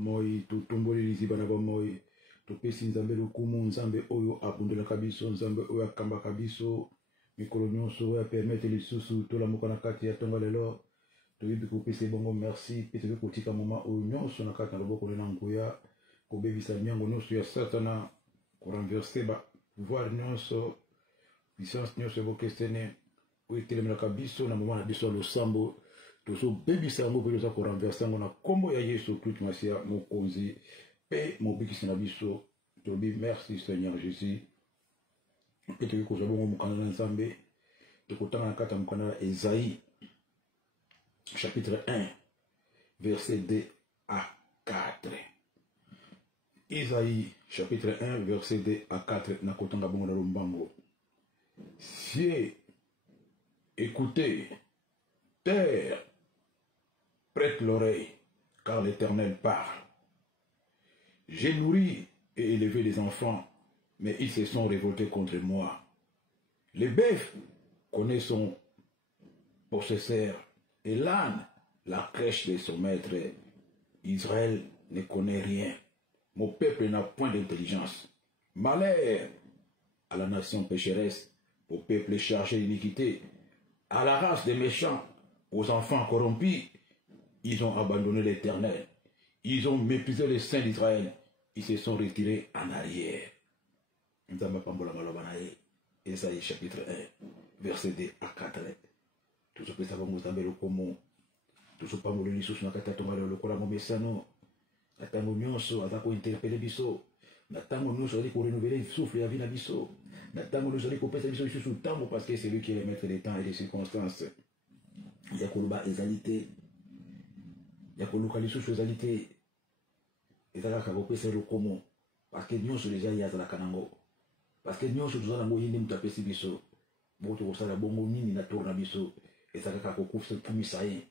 moi to tomboli liziba na moi to pesi nzambe lokumu nzambe oyo abundelaka biso nzambe oyo akambaka biso mikolo nyonso oyo apermete lisusu tolamuka na kati ya tonga lelo toyebi kopesa bongo merci pe toyebi kotika moma oyo nyonso na kati na loboko na nguya kobebisa nyango nyonso ya satana korenverse ba pouvoir nyonso puissance nyonso ebokesene oyo etelemelaka biso na moma na biso ya losambo tozobebisa yango mpe toza korenverse yango na nkombo ya yesu kristo masiya mokonzi mpe mobikisi na biso tolobi merci seigneur jésus mpe tokoki kozwa bongo mokanda na nzambe tokotanga na kati ya mokanda ya Esaïe chapitre 1 verset 2 à 4. Esaïe chapitre 1 verset 2 à 4 na kotanga bongo na lombango. Cieux, écoutez, terre, prête l'oreille, car l'Éternel parle. J'ai nourri et élevé les enfants, mais ils se sont révoltés contre moi. Le bœuf connaît son possesseur, et l'âne la crèche de son maître. Israël ne connaît rien. Mon peuple n'a point d'intelligence. Malheur à la nation pécheresse, au peuple chargé d'iniquité, à la race des méchants, aux enfants corrompus. Ils ont abandonné l'Éternel. Ils ont méprisé les saints d'Israël. Ils se sont retirés en arrière. Esaïe chapitre 1, verset 2 à 4. Tout ce que nous avons dit, tout ce que nous avons dit, tout ce que nous avons dit, parce que c'est lui qui est le maître des temps et des circonstances. Il y a koloba ezalité, il y a koloka lisusu ezalité, ezalaka kopesa lokomo, parce que nyonso déjà yazalaka nango, parce que nyonso tozala nango yinde mutu apesi biso, boto kosala bongo nini na tour na biso, ezalaka kokufa kumisa ye,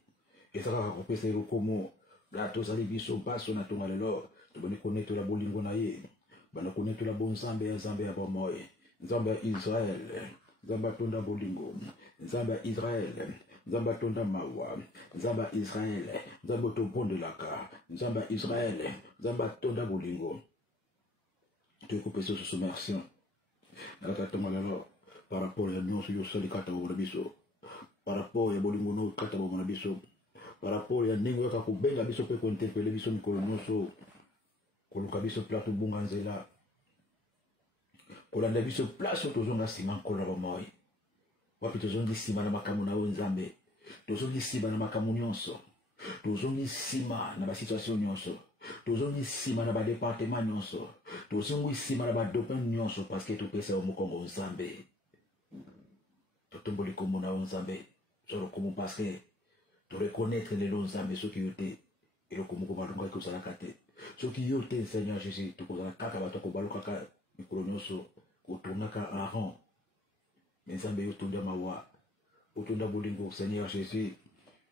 ezalaka kopesa lokomo, la tozali biso baso na tonga lelo, toboni koneto la bolingo na ye, bana koneto la bon nzambe ya bomoye, nzambe ya Israël, nzambe atonda bolingo, nzambe ya Israël, nzambe atonda mawa, nzambe ya Israël, nzambe otobondelaka, nzambe ya Israël, nzambe atonda bolingo. Toyekopesa so sommersion nakata tonga lelo par rapport ya nyonso yosali kata bomona biso, par rapport ya bolingo no kata bomona biso, par rapport ya ndenge yoka kobenga biso mpe kointerpele biso mikolo nyonso, koluka biso place tobunga nzela, kolanda biso place oyo tozonga nsima nkolo na bomoi, wapi tozongi nsima na makambo na oyo nzambe, tozongi nsima na makambo nyonso, tozongi nsima na basituation nyonso, tozongi nsima na badepartement nyonso, tozongi nsima na badomaine nyonso, parce que topesa yo mokongo nzambe, totomboli kombo na yo nzambe, tolokomo parce que toreconnaître lelo nzambe soki yo te eloko moko balongaki kozalaka te, soki yo te Seigneur Jésus tokozala kaka bato kobalukaka mikolo nyonso kotonaka en rond, mais nzambe yo tonda mawa, otonda bolingo Seigneur Jésus,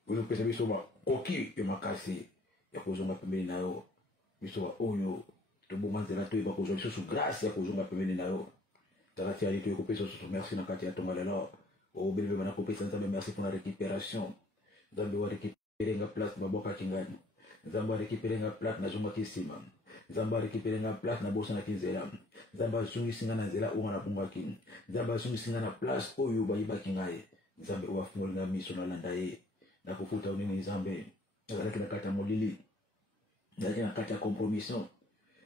oyo pesa biso bakoki ya makasi ya kozonga pembeni na yo, biso oyo tobonga nzela toyeba kozwa lisusu grâce ya kozonga pembeni na yo, takati ya lito ekopesa susu merci na kati ya tonga lelo, obelebe bana kopesa nzambe merci pour la récupération, nzambe wa récupérer nga place baboka kingani, nzambe wa récupérer nga place na zonga kisima, nzambe wa récupérer nga place na bosa na kinzela, nzambe azongisi nga na nzela oyo na pungwaki, nzambe azongisi nga na place oyo bayibaki ngai, nzambe oyo afungoli nga miso na landa ye, na kofuta unini nzambe, nazalaki na kati ya molili, nazalaki na kati ya compromission,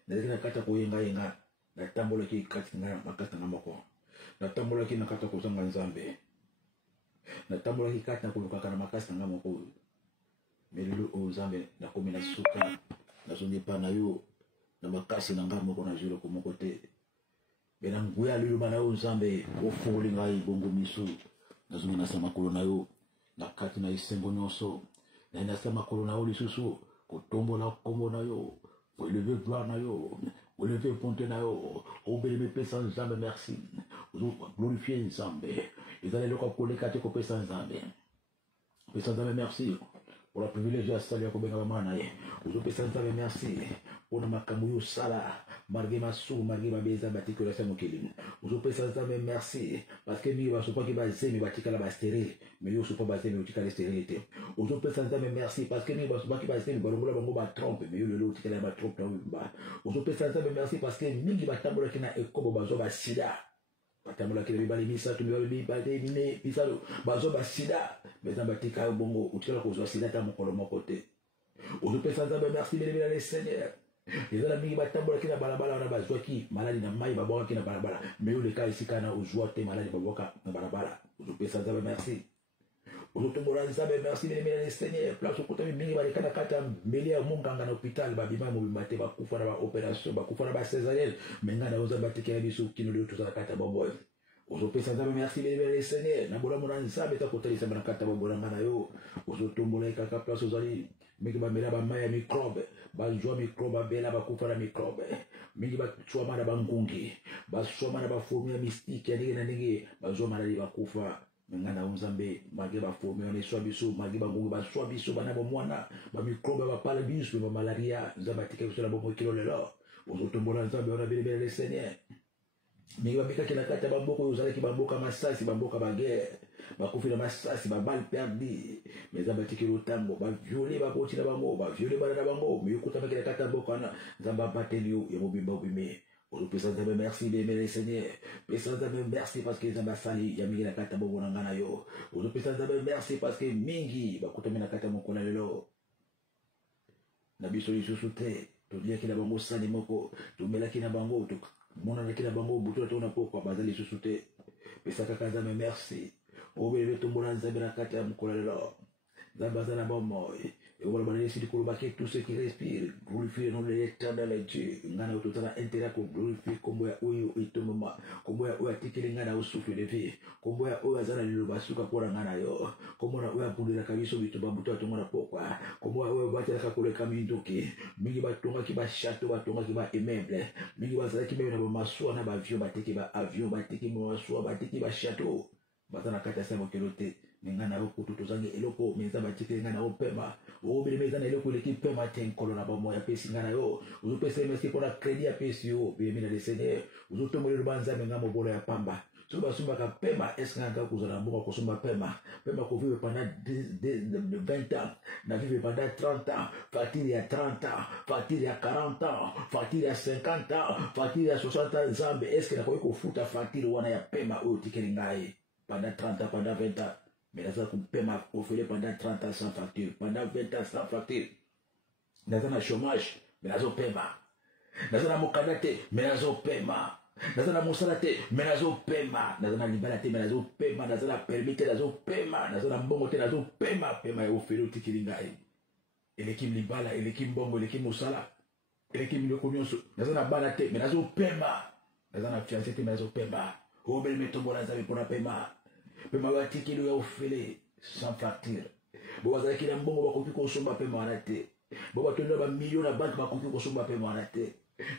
nazalaki na kati ya koyenga, natambolaki kati nga makati na moko, natambolaki na kati ya kozanga nzambe, natambolaki kati na kolukaka na makasi na moko, melilo oyo nzambe nakomi na suka, nazongi pa na yo, na makasi na nga moko na zilo komoko te, bena nguya liloba na yo nzambe, ofungoli ngai bongo miso, nazongi na sa makolo na yo, na kati na esengo nyonso, na ina sa makolo na yo lisusu, kotombola kombo na yo, pour élever gloire na yo, pour élever ponte na yo, obeleme pesa nzambe merci, glorifier nzambe, ezali loko koleka te kopesa nzambe, pesa nzambe merci, pour la privilège ya sali ya kobenga bamana ye, ozopesa nzambe merci, pour na makambo yo sala, malgré ma sou, malgré ma beza, batiko la samo kelim. Ozo pesa nzambe merci, parce que mi va sopa ki bazé, mi batika la bastere, mais yo sopa bazé, mi utika la stérilité. Ozo pesa nzambe merci, parce que mi va sopa ki bazé, mi balongola bango ba trompe, mais yo lelo utika la ba trompe, ozo pesa nzambe merci, parce que mingi batambola kina ekobo bazo ba sida. Batambola kina bibali misa, tumi babi bade mine, pisalo, bazo ba sida, mais nzambe batika bongo, utika la kozo sida ta mokolo mokote. Ozo pesa nzambe merci, bien le Seigneur. Les amis batambola kina balabala wana bazwa ki maladi na mai baboka kina balabala mais yo le cas ici kana uzwa te maladi baboka na balabala ozo pesa nzambe merci ozo tombola nzambe merci bien le Seigneur place okota mingi balekana kata mbeli ya monganga na hôpital babima mobimba te bakufa na ba opération bakufa na ba césarienne mais ngana ozo batekela biso kino leo tozala kata boboy ozo pesa nzambe merci bien le Seigneur na bola mona nzambe ta kotalisa na kata bobola ngana yo ozo tombola kaka place ozali mingi bamela bamaya microbe bazwa microbe abela bakufa na microbe mingi bachwama na bangungi bachwama na bafomi ya mystique ya ndenge na ndenge bazwa maladi bakufa ngana nzambe mage bafomi ya neswa biso mage bangungi baswa biso bana bomwana ba microbe bapala biso ba malaria nzambe atika biso na bomo kilo lelo ozotombola nzambe ona bele le Seigneur mingi babika kila kata bamboko yozalaki bamboka masasi bamboka bagere bakufi na masasi babali perdi mais nzambe atikeli otango baviole bakoti na bango baviole bana na bango mais okutama kila kata mboka wana nzambe abateli yo ya mobimba obime ozopesa nzambe merci bien Seigneur pesa nzambe merci parce que nzambe asali ya mingi na kata bongo na nga na yo ozopesa nzambe merci parce que mingi bakutami na kata moko na lelo na biso lisusu te toliaki na bango sani moko tomelaki na bango monanaki na bango butu tona pokwa bazali lisusu te pesa kaka nzambe merci obele tombola nzambe na kata ya mokolo lelo nzambe aza na bomoi voilà bah les tout ce qui respire glorifie le nom de l'Éternel Dieu ngana utotana intérêt ko glorifie kombo ya oyo itomoma kombo ya oyo atikeli ngana usufu de vie kombo ya oyo azana lilo basuka pora ngana yo kombo na oyo apundela kabiso bitu babuto atonga pokwa kombo ya oyo batela kakole kaminduki mingi batonga ki ba château batonga ki ba immeuble mingi bazala ki na ba maswa na ba avion batiki ba avion batiki ba maswa batiki ba château batana kata sa mokelote ngana okutu tozange eloko meza batiki ngana opema obele meza na eloko leki pema tenkolo na bomo ya pesi ngana yo uzopesa merci pour la crédit ya pesi yo bien le Seigneur uzotomole rubanza ngamo bolo ya pamba so basumba ka pema esanga kuzala mboka kusumba pema ko vivre pendant 20 ans na vivre pendant 30 ans fatire ya 30 ans fatire ya 40 ans fatire ya 50 ans fatire ya 60 ans zambe eske na ko futa fatire wana ya pema oyo tikeli ngai pendant 30 ans pendant 20 ans mais là ça qu'on paie ma offrir pendant 30 ans sans facture pendant 20 ans sans facture dans un chômage mais là on paie ma dans un mokadate mais là on paie ma dans un mosalate mais là on paie ma dans un liberté mais là on paie ma dans un permis là on paie ma dans un bon hôtel là on paie ma offrir tikilingai et l'équipe libala et l'équipe bongo l'équipe mosala et l'équipe le communio dans un balate mais là on paie ma dans un fiancé mais là on paie ma au bel métombo là ça pour la paiement pema batikeli ya ofele sans facture bo bazalaki na mbongo bakoki kosomba pema wana te bo batonda ba million na banque bakoki kosomba pema wana te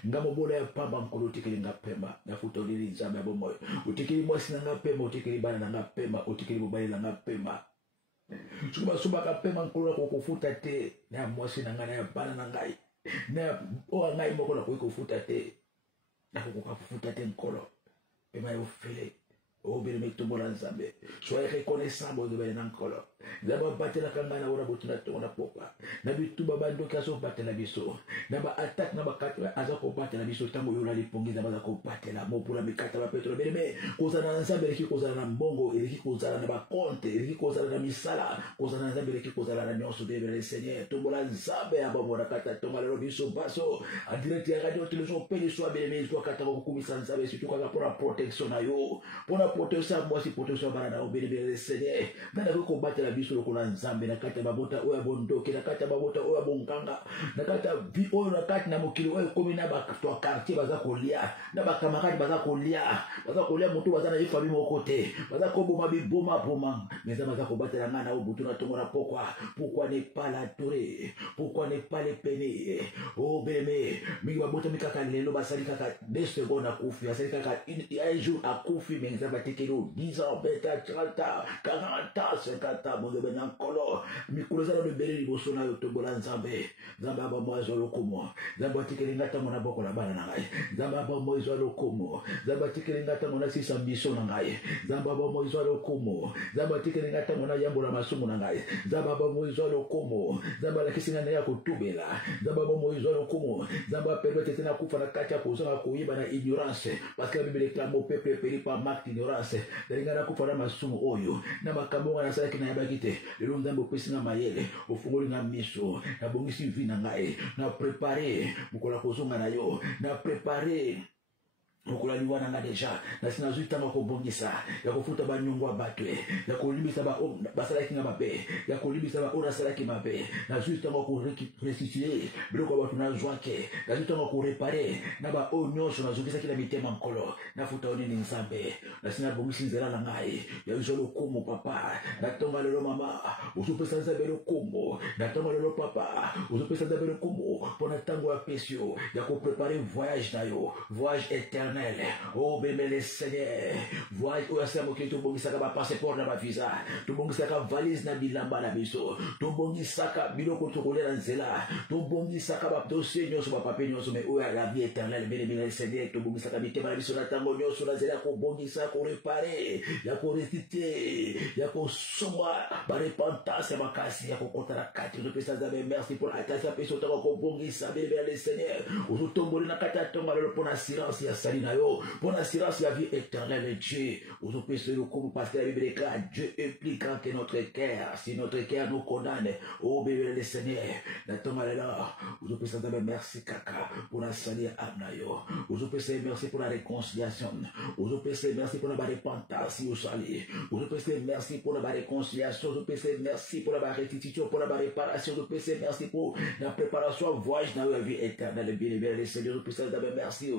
ngamo bola ya pamba nkolo tikeli nga pema na futolili nzambe ya bomoyo utikeli mwasi na nga pema utikeli bana na nga pema utikeli bobali na nga pema soki basomba ka pema nkolo na kokufuta te na mwasi na nga na ya bana na ngai na oya ngai moko na koki kofuta te na kokoka kufuta te nkolo pema ya ofele oh bien mais tout le monde ensemble soyez reconnaissant bon de venir encore d'abord battre la kangana ora botuna tona popa na bitu babando kaso battre la biso na ba attaque na ba katwa aza ko battre la biso tango yola lipongiza baza ko battre la mo pour la mikata ba petro bien mais kozana ensemble ki kozana na mbongo ki kozana na ba compte ki kozana na misala kozana ensemble ki kozana na nyonso de le Seigneur tout le monde ensemble aba mona kata tonga le biso baso en direct ya radio télévision pele soit bien mais soit kata ko kumisa ensemble surtout kwa pour la protection na yo pour la protection moi si protection bana na obéir le Seigneur na ko combattre la biso ko na nzambe na kata babota oya bondo na kata babota oya bonkanga na kata vi oyo na kata na mokili oyo komi na ba to quartier baza kolia na ba camarade baza kolia moto baza na famille moko te baza ko boma boma mais ça baza ko battre ngana na obutu na tongo na pourquoi ne pas la touré pourquoi ne pas les peiner oh bébé mi babota mi kaka lelo basali kaka 2 secondes akufi asali kaka un jour akufi mais ça va batekelo 10 ans, 20 ans, 30 ans, 40 ans, 50 ans, mon Dieu, nankolo. Mikolo za le beli liboso na yo tobola nzambe. Nzamba ba mo ezo lokomo. Nzamba tikeli ngata mona boko la bana na ngai. Nzamba ba mo ezo lokomo. Nzamba tikeli ngata mona sisa mbiso na ngai. Nzamba ba mo ezo lokomo. Nzamba tikeli ngata mona yambo la masumu na ngai. Nzamba ba mo ezo lokomo. Nzamba la kisinga na ya kutubela. Nzamba ba mo ezo lokomo. Nzamba permettre tena kufa na kati ya kozanga kuyiba na ignorance. Parce que la Bible réclame au peuple péri par marque d'ignorance. Dalinga na kufa na masumu oyo. Na makambo na sala kina yabakite. Lelo nzambe opesi na mayele. Ofungoli na miso. Na bongisi vi na ngai. Na préparer mukola kozonga na yo. Na préparer mukula liwana nga deja na sinazui tanga kobongisa ya kofuta banyongwa batwe ya kolibisa ba basalaki nga mabe ya kolibisa ba ora salaki mabe na zui tanga ko restituer biloko batu na zwake na zui tanga ko réparer na ba onyoso na zukisa kila mitema nkolo na futa onini nzambe na sina bongisi nzela na ngai ya uzolo kumo papa na tonga lelo mama usupesa nzambe lo kumo na tonga lelo papa usupesa nzambe lo kumo pona tango ya pesio ya ko préparer voyage na yo voyage éternel. Oh, bébé le Seigneur, voyez où est-ce que tu bongi saka ba passeport na ba visa, tu bongi saka valise na bilamba na biso, tu bongi saka biloko to kolela nzela, tu bongi saka ba dossier nyoso ba papier nyoso mais où est la vie éternelle, bébé le Seigneur, tu bongi saka bitema na biso na tango nyoso na nzela ko bongi saka ko réparer, ya ko restituer, ya ko soma ba repentance ba kasi ya ko kota na kati, tu pesa zabe merci pour la kasa peso to ko bongi saka bébé le Seigneur, o tomboli na kata tonga le pour assurance ya sali. Pour l'assurance la vie éternelle, Dieu, vous opérez le coup parce que la Bible déclare Dieu est plus grand que notre cœur. Si notre cœur nous condamne, oh bébé le Seigneur, là, vous opérez merci caca pour la salut amnayo. Vous opérez merci pour la réconciliation. Vous opérez merci pour la repentance au salut. Vous opérez merci pour la réconciliation. Vous opérez merci pour la restitution, pour la réparation. Vous opérez merci pour la préparation voyage dans la vie éternelle. Bien le Seigneur, vous opérez merci.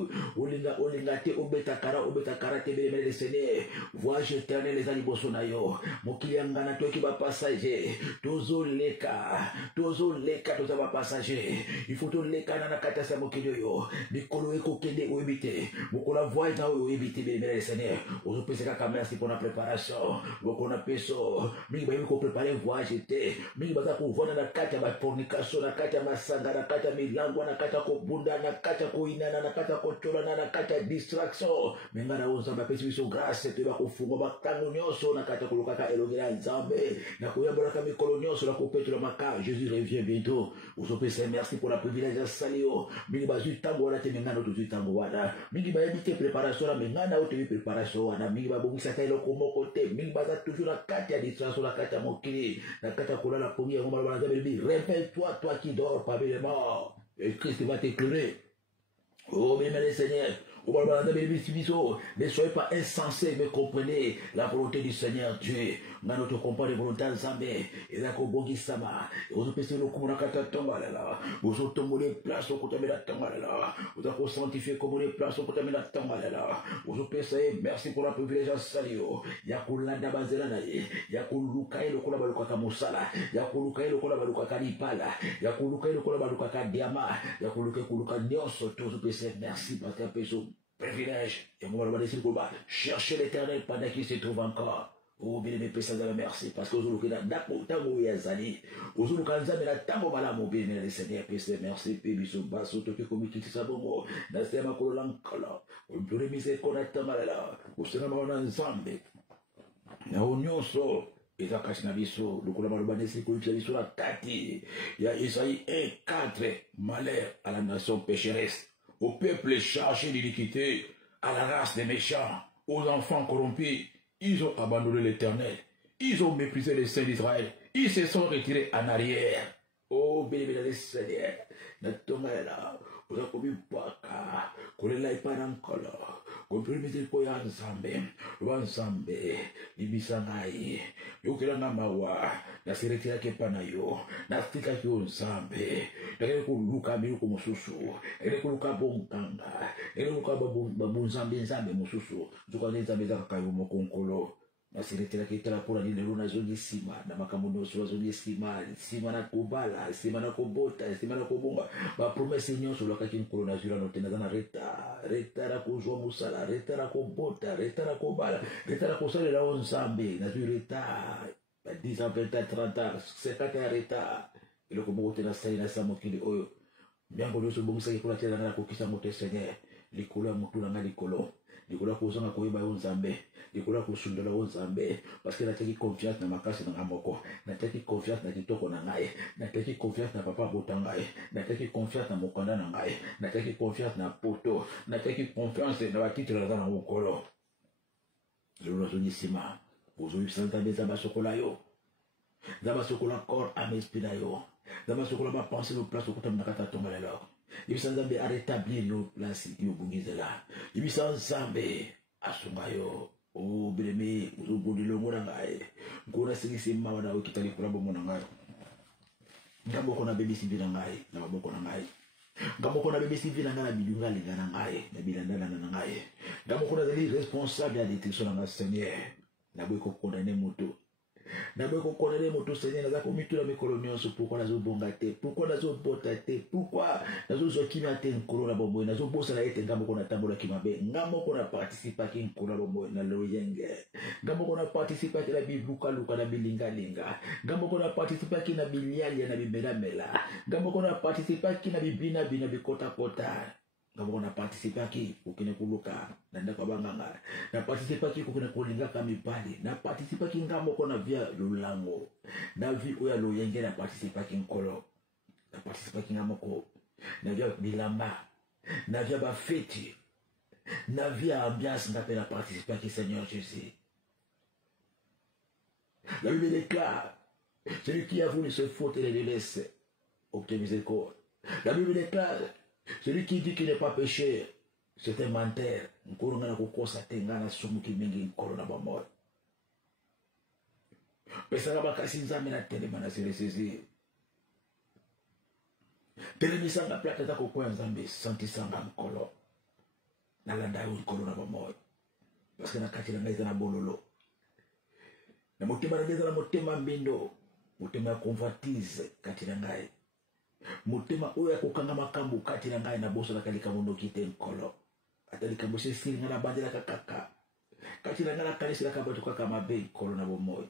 Olingate obetakara te bele le Seigneur voyage éternel les aliboso na yo mokili ngana to ki ba passager tozo leka toza ba passager il faut to leka na kata sa mokili yo mikolo eko kende o ebite mokola voyage na o ebite bele le Seigneur ozo pesa ka merci pour la préparation bokona peso mingi ba ko préparer voyage te mingi baza ko vona na kata ba fornication na kata masanga na kata milango na kata ko bunda na kata ko inana na kata ko tola na kata distraction menga na uzamba pesi biso grâce te ba kufunga batango nyonso na kata kolokaka elongela nzambe na koyambola ka mikolo nyonso na kopetula maka Jésus revient bientôt uzopesa merci pour la privilège ya salio mingi bazui tango wana te menga no tuzui tango wana mingi ba yebite préparation na menga na otebi préparation wana mingi ba bongisa ta eloko moko te mingi baza toujours na kata ya distraction na kata mokili na kata kolala pongi ya ngoma bana nzambe bi rappelle-toi toi qui dors parmi les morts et Christ va t'éclairer. Oh, bien, le Seigneur, ne soyez pas insensés, mais comprenez la volonté du Seigneur Dieu. Dans notre compas de volonté Zambé, et là, Kobogi Sama, et vous avez le Kumurakata Tombalala, vous avez tombé place au côté de la Tombalala, vous avez sanctifié comme les places au côté de la Tombalala, vous avez pensé, merci pour la privilège à Salio, Yakulanda Bazelanaye, Yakulukai le Kolabaluka Musala, Yakulukai le Kolabaluka Nipala, Yakulukai le Kolabaluka Diama, Yakulukai Kuluka Nyoso, tous merci parce qu'un peu privilège. Et moi, on va laisser le combat. Cherchez l'éternel pendant qu'il se trouve encore. Oh, bien aimé, merci. Parce que vous avez un tango et azali. Vous avez un tango malamo, bien aimé, Seigneur, merci. Pébiso, basso, toke, comité, sabongo. Nasema kololankola. Vous pouvez miser qu'on a tamalala. Vous savez, on a un zambe. Na onyoso. Eza kashina biso. Lukola marubanesi, kulipsa biso la kati. Ya Isaïe 1:4. Malheur à la nation pécheresse. Au peuple chargé d'iniquité, à la race des méchants, aux enfants corrompus, ils ont abandonné l'Éternel, ils ont méprisé les saints d'Israël, ils se sont retirés en arrière. Oh, béni Seigneur, Natomela, vous avez commis Baka, Kolela et Panankolo, comprimez pour Yanzambe, Wanzambe, Libisanai, Yokelana Mawa, na se retira ke panayo, na stika ki Onzambe, na ko luka miluko mususu, ene ko luka bonkanga, ene ko luka babunzambe nzambe mususu, zuka nzambe za kayo mokonkolo. Nasiretera kitala kula ni lelo na zonye sima na makamuno so zonye sima na kubala sima na kobota sima na kobonga ba promesse nyonso lokaki nkolo na zura no tena na reta retara kozwa musala, retara kobota, retara kobala, retara kosalela o nzambe, nazwi retard, 10 ans, 20 ans, 30 ans, 50 ans retard. Eloko moko te nasali na sa mokili oyo. Mbiango nyonso bomisaki kolatela nga na kokisa moto Seigneur. Likolo ya motu na nga likolo. Likolo ya kozanga koyeba yo nzambe. Likolo ya kosundola yo nzambe. Parce que nataki confiance na makasi na nga moko. Nataki confiance na kitoko na ngai. Nataki confiance na papa bota ngai. Nataki confiance na mokanda na ngai. Nataki confiance na poto. Nataki confiance na batitre na nga na mokolo. Lelo nazongi nsima. Bozoi bisanta beza basokola yo. Zaba sokola corps à esprit na yo. Zaba sokola ba penser le place au côté de kata tonga lelo. Ibisa nzambe a rétablir yo place yo bungizela. Ibisa nzambe asunga yo. O bilemi uzubundi longo na ngai. Ngona singisi mawa na okitali kula bomo na ngai. Ngamboko na bebe sivi na ngai, na maboko na ngai. Ngamboko na bebe sivi na ngai na bidunga linga na ngai, na bilanda na ngai. Ngamboko na zali responsable ya détruction na ngai Seigneur. Na boy ko condamner moto. D'abord, qu'on connaît moto Seigneur, nous avons mis tout la mécolonie, pourquoi nous avons bongaté, pourquoi nous avons botaté, pourquoi nous avons qui m'a été un colon à bombo, nous avons bossé la été un gamme qu'on a tambola qui m'a bé, gamme qu'on a participé à qui un colon à bombo, na loyenge, gamme qu'on a participé à qui la bibuka luka na bilinga linga, gamme qu'on a participé à qui na biliali na bimela mela, gamme qu'on a participé à qui na bibina bina bikota kota. Ngamo na participé à qui ukine kuluka nanda kwa banganga na participé à qui ukine kulinga kamibali na participé à qui ngamo kona via lulango na vi oya loyenge na participé à qui nkolo na participé à qui ngamo ko na via bilamba na via ba feti na via ambiance ngape na participé à qui Seigneur Jésus. La Bible déclare celui qui a voulu se faute et les laisse obtenir miséricorde. La Bible déclare celui qui dit qu'il n'est pas péché, c'est un menteur. Nkolo ngana kukosa tenga na sumu kimingi nkolo na bamoy. Pesa ba kasi nzambe na telema na seresezi. Telemisa nga plata ta kokwa nzambe santi sanga nkolo. Na landa yo nkolo na bamoy. Parce que na kati na ngai na bololo. Na motema na ngai na motema mbindo, motema convoitise kati na ngai. Mutema oya kokanga makambu kati na ngai na boso na kalika mundo kite nkolo atali kambo sisi ngana bandela kakaka kati na ngana kalisi la kabatu kaka mabe nkolo na bomoy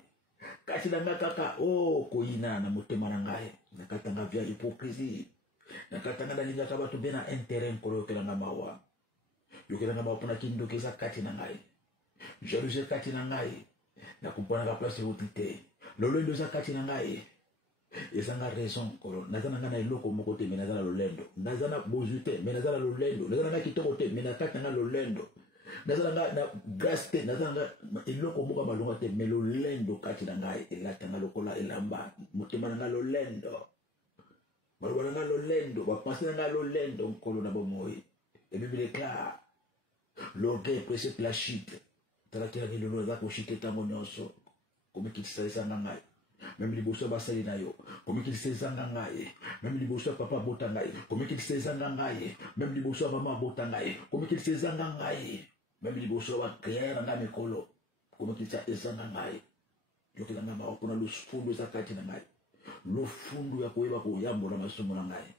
kati na ngaka kaka o koina na mutema na ngai na katanga via hypocrisie na katanga na linga kabatu bena intérêt nkolo yokela na mawa yokela na mawa pona kindo kesa kati na ngai jalousie kati na ngai na kupona ka place utite lolendo za kati na ngai. Ezanga raison kolo nazana ngana eloko moko te menazana lolendo nazana bozute menazana lolendo nazana ngaki toko te menakata ngana lolendo nazana na grâce te nazana eloko moko malonga te melolendo kati na ngai elatanga lokola elamba motema na lolendo malwa na lolendo bapasi na lolendo nkolo na bomoyi. La Bible déclare l'orgueil précède la chute talakira ni lolo za ko chute tango nyonso comme kitisa sanga ngai. Même les bosseurs basali na yo, comme qu'ils se zangangaye, même les bosseurs papa botangaye, comme qu'ils se zangangaye, même les bosseurs maman botangaye, comme qu'ils se zangangaye, même les bosseurs va créer na mekolo, comme qu'ils se zangangaye. Yo kila ngama opona lo fundo za kati na ngai. Lo fundo ya koyeba ko yambo na masomo na ngai.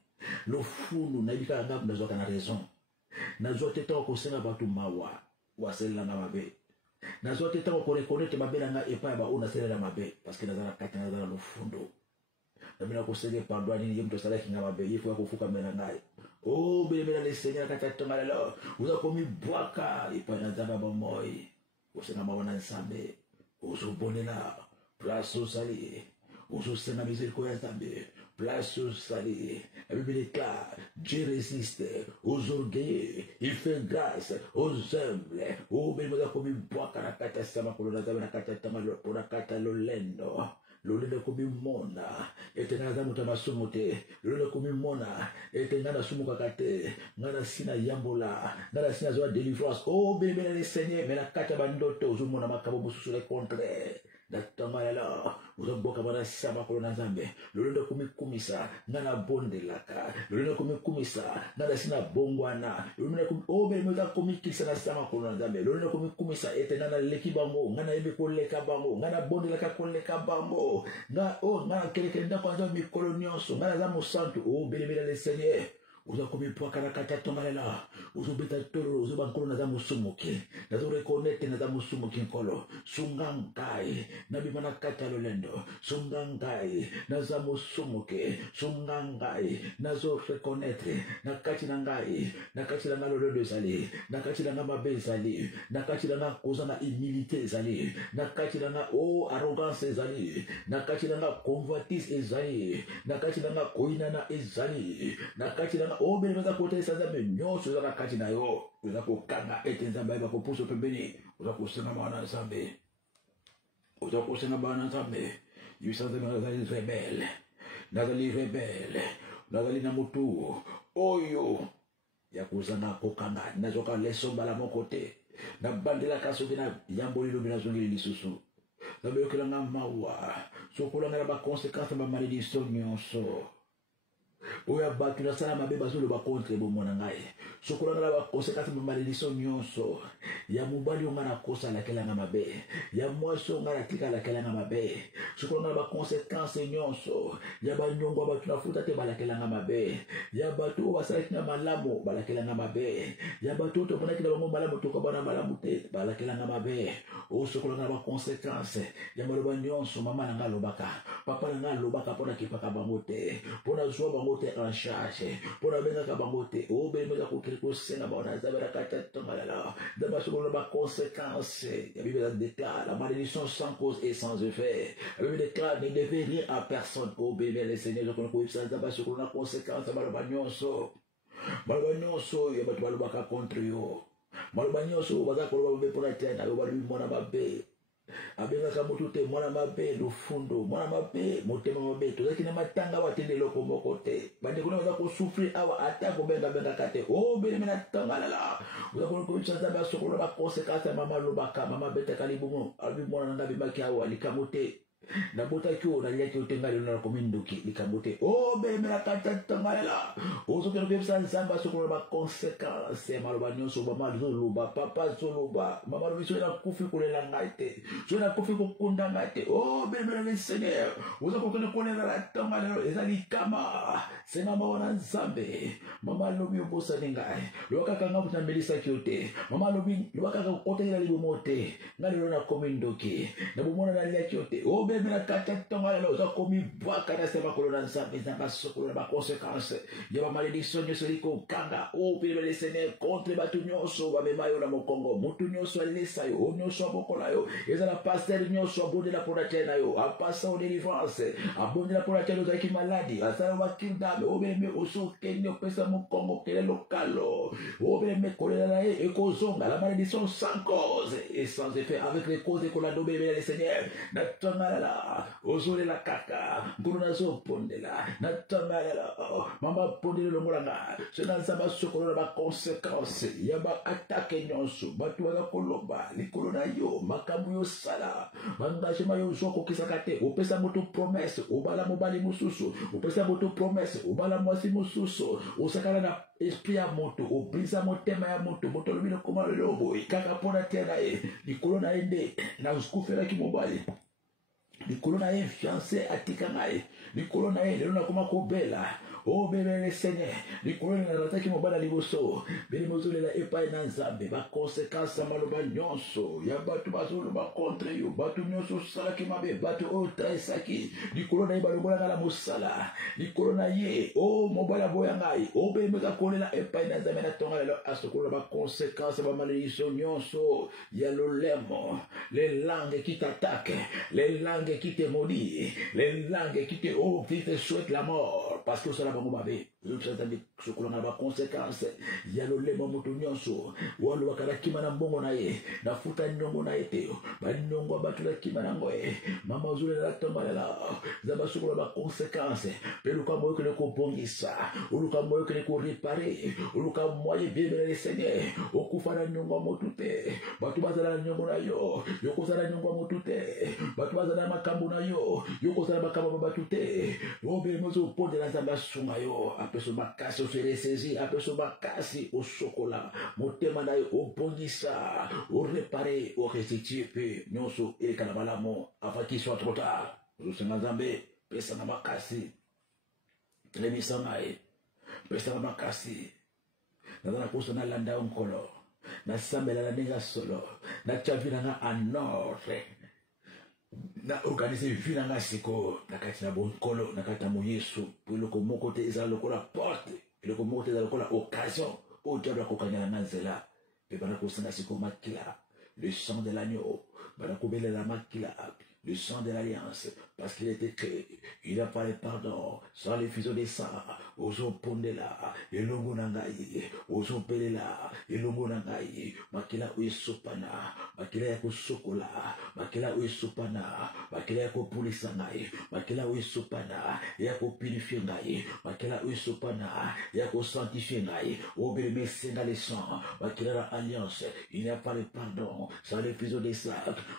Lo fundo na bika ngam na zoka na raison. Na zote ta ko senga batu mawa, wasela na mabe. Na zote ta ko reconnaître mabela nga epa ba ona sela mabe parce que nazana kati nazana lo fundo. Na mina ko sege pardon ni yemto sala kinga mabe yefu ya kufuka mena ngai. Oh bele le Seigneur kata tonga lelo. Uza komi bwaka epa nazana ba moy. Osena mawana nsambe. Ozo bonela place au sali. Ozo sena miséricorde nsambe. Place au sali. La Bible déclare Dieu résiste aux orgueilleux, il fait grâce aux humbles. Oh, mais nous avons mis boaka na kata sama kolona zama na kata tama na kata lolendo. Lolendo komi mona. Ete na zamu tamasumu te. Lolendo komi mona. Ete ngana sumu kakate. Ngana sina yambola. Ngana sina zoa délivrance. Oh, bene le Seigneur. Mais na kata bandoto. Uzumona makabobo susu le contraire. Datamala, uzaboka bana sama kolona zambe. Lolendo komi kumisa, ngana bonde laka. Lolendo komi kumisa, ngana sina bongwana. Lolendo komi obe mweza komi kisa na sama kolona zambe. Lolendo komi kumisa ete ngana leki bango, ngana ebe koleka bango, ngana bonde laka koleka bango. Ngana keleke nda kwanza mi kolonioso, ngana zamu santu. Oh bele le Seigneur. Uza komi pwa karakata tongalela. Uzo beta toro, uzo bankolo na za musumuki. Na zo rekonete na za musumuki nkolo. Sungangai, na bimana kata lolendo. Sungangai, na za musumuki. Sungangai, na zo rekonete. Na kati na ngai, na kati na lolendo zali. Na kati na mabe zali. Na kati na koza na humilité zali. Na kati na arrogance zali. Na kati na convoitise zali. Na kati na koina na ezali. Na kati na obele baza kote sanzambe nyonso za kati na yo uza kokanga ete nzambe ba kopuso pembeni uza kosenga bana nzambe uza kosenga bana nzambe yisanzambe nazali rebelle nazali na mutu oyo ya kuzanga kokanga nazoka lesomba la mokote na bandela kasoki na yambolilo bina zongeli lisusu nzambe yokelanga mawa sokolanga ba conséquences ba malédiction nyonso oya batu na sala mabe bazolo ba contre bo mona ngai sokolanga la ba conséquences ba malédiction nyonso ya mubali onga na kosa la kelanga mabe ya mwaso onga na tika la kelanga mabe sokolanga ba conséquences nyonso ya ba nyongo ba tunafuta te ba la kelanga mabe ya batu ba sala kina malamu ba la kelanga mabe ya batu to pona kina bango malamu to ko bana malamu te ba la kelanga mabe o sokolanga ba conséquences ya maloba nyonso mama na ngalobaka papa na ngalobaka pona kipaka bango te pona zo bango te en charge pona benga ka bango te o be meza ko kiri ko senga ba na zabera kata tongalala de ba sokolanga ba conséquences la Bible déclare la malédiction sans cause et sans effet la Bible déclare ne devez rien à personne au béni le Seigneur je connais ko ça ba sokolanga conséquences ba nyonso ya batu balobaka contre yo maloba nyonso baza koloba be pona tena yo balu mona mabe abengaka mutu te mwana mabe lufundo mwana mabe motema mabe tozaki na matanga watende loko moko te bandeko na baza kosufrir awa ata kobenga kate o beleme na tangalala uza kolokobisa nzambe asokolola bakonsekanse ya mama lobaka mama betaka libumu albi mwana nanga bimaki awa likambo te na botaki o naliaki otenga lelo na kominduki likambo te o beleme na kata tangalala ozokende koyebisa nzambe asokolola bakonsekanse ya maloba nyonso mama zoloba papa zoloba mama lobi soki nakufi kolela ngai te soki nakufi kokunda ngai te o beleme na le Seigneur oza kokende kolela na ntonga lelo eza likama senga maona nzambe mama lobi obosani ngai loba kaka nga mutu namelisaki yo te mama lobi loba kaka kotekela libomo te nga lelo nakomi ndoki na bomona naliaki yo te o beleme na kata ntonga lelo oza komi bwaka na se makolo na nzambe nzambe asokolo na baconséquence ya bamalédiction nyonso elikokanga o beleme le Seigneur contre bato nyonso bamema yo na mokongo mutu nyonso alesa yo o nyonso abokola yo ezala paster nyonso abondela mpona te na yo apasa o délivrance abondela mpona te ozalaki maladi asala bakindame o beleme osokende opesa mokongo kele lokalo o beleme kolela na ye ekozonga la malédiction sans cause et sans effet avec les causes ekolanda o beleme le Seigneur na tongalala ozolela kaka nkulu nazopondela na tongalala mama pondela longolanga sena nzambe asokolola baconséquence ya baatake nyonso bato baza koloba likolo na yo makambo yosala baengagement yo ozwa kokisaka te opesa moto promese obala mobali mosusu opesa moto promese obala mwasi mosusu osakana na esprit ya moto obrisa motema ya moto moto alobi lokoma lelo boye kaka mpona te na ye likolo na ye nde nakufelaki mobali likolo na ye fiancé atika ngai likolo na ye lelo nakoma kobela o bebe le Seigneur likolo na rataki mobala liboso beli mozolela epai na nzambe baconséquence ya maloba nyonso ya bato bazoloba contre yo bato nyonso osalaki mabe bato oyo trahisaki likolo na ye balongolanga na mosala likolo na ye o mobali aboya ngai o bemeka kolela epai na nzambe na tonga lelo asokolola baconséquence ya bamalédiction nyonso ya lolemo les langues qui t'attaquent les langues qui te maudissent les langues qui te souhaitent la mort parce que cela bango mabe zotazambi sokolanga ba conséquences ya lolemo moto nyonso walo wakala kima na mbongo na ye na futa nyongo na ete ba nyongo batula kima na ngoe mama uzule la tombalela zaba sokola ba conséquences peluka moyo kele ko bongisa uluka moyo kele ko réparer uluka moyo bien le Seigneur okufana nyongo motute batu bazala nyongo na yo yokozala nyongo motute batu bazala makambo na yo yokozala makambo batute obe mozo pondela zamba sunga yo apeso makasi oferesezi apeso makasi osokola motema na yo obongisa orepare orestitue pe nyonso elekala malamu avant qu'il soit trop tard osenga nzambe pesa na makasi lebisa ngai pesa makasi nazana kusona landa onkolo na sambela la nenga solo na chavina na anore na organiser vina nga siko na kati na bonkolo na kati na Yesu piloko moko te ezala lokola porte piloko moko te ezala lokola occasion o diable akokanyana na nzela pe bana kosenga siko makila le sang de l'agneau bana kobelela makila le sang de l'alliance, parce qu'il est écrit, il n'a pas le pardon, sans les fuseaux des sangs, ozo pondela, elongo nangai, ozo pelela, elongo nangai, makila uesopana, makila yako sokola, makila uesopana, makila yako pulisangai, makila uesopana, yako purifier ngai, makila uesopana, yako sanctifier ngai, obéme senga les sangs, makila la alliance, il n'y a pas le pardon, sans les fuseaux des sangs,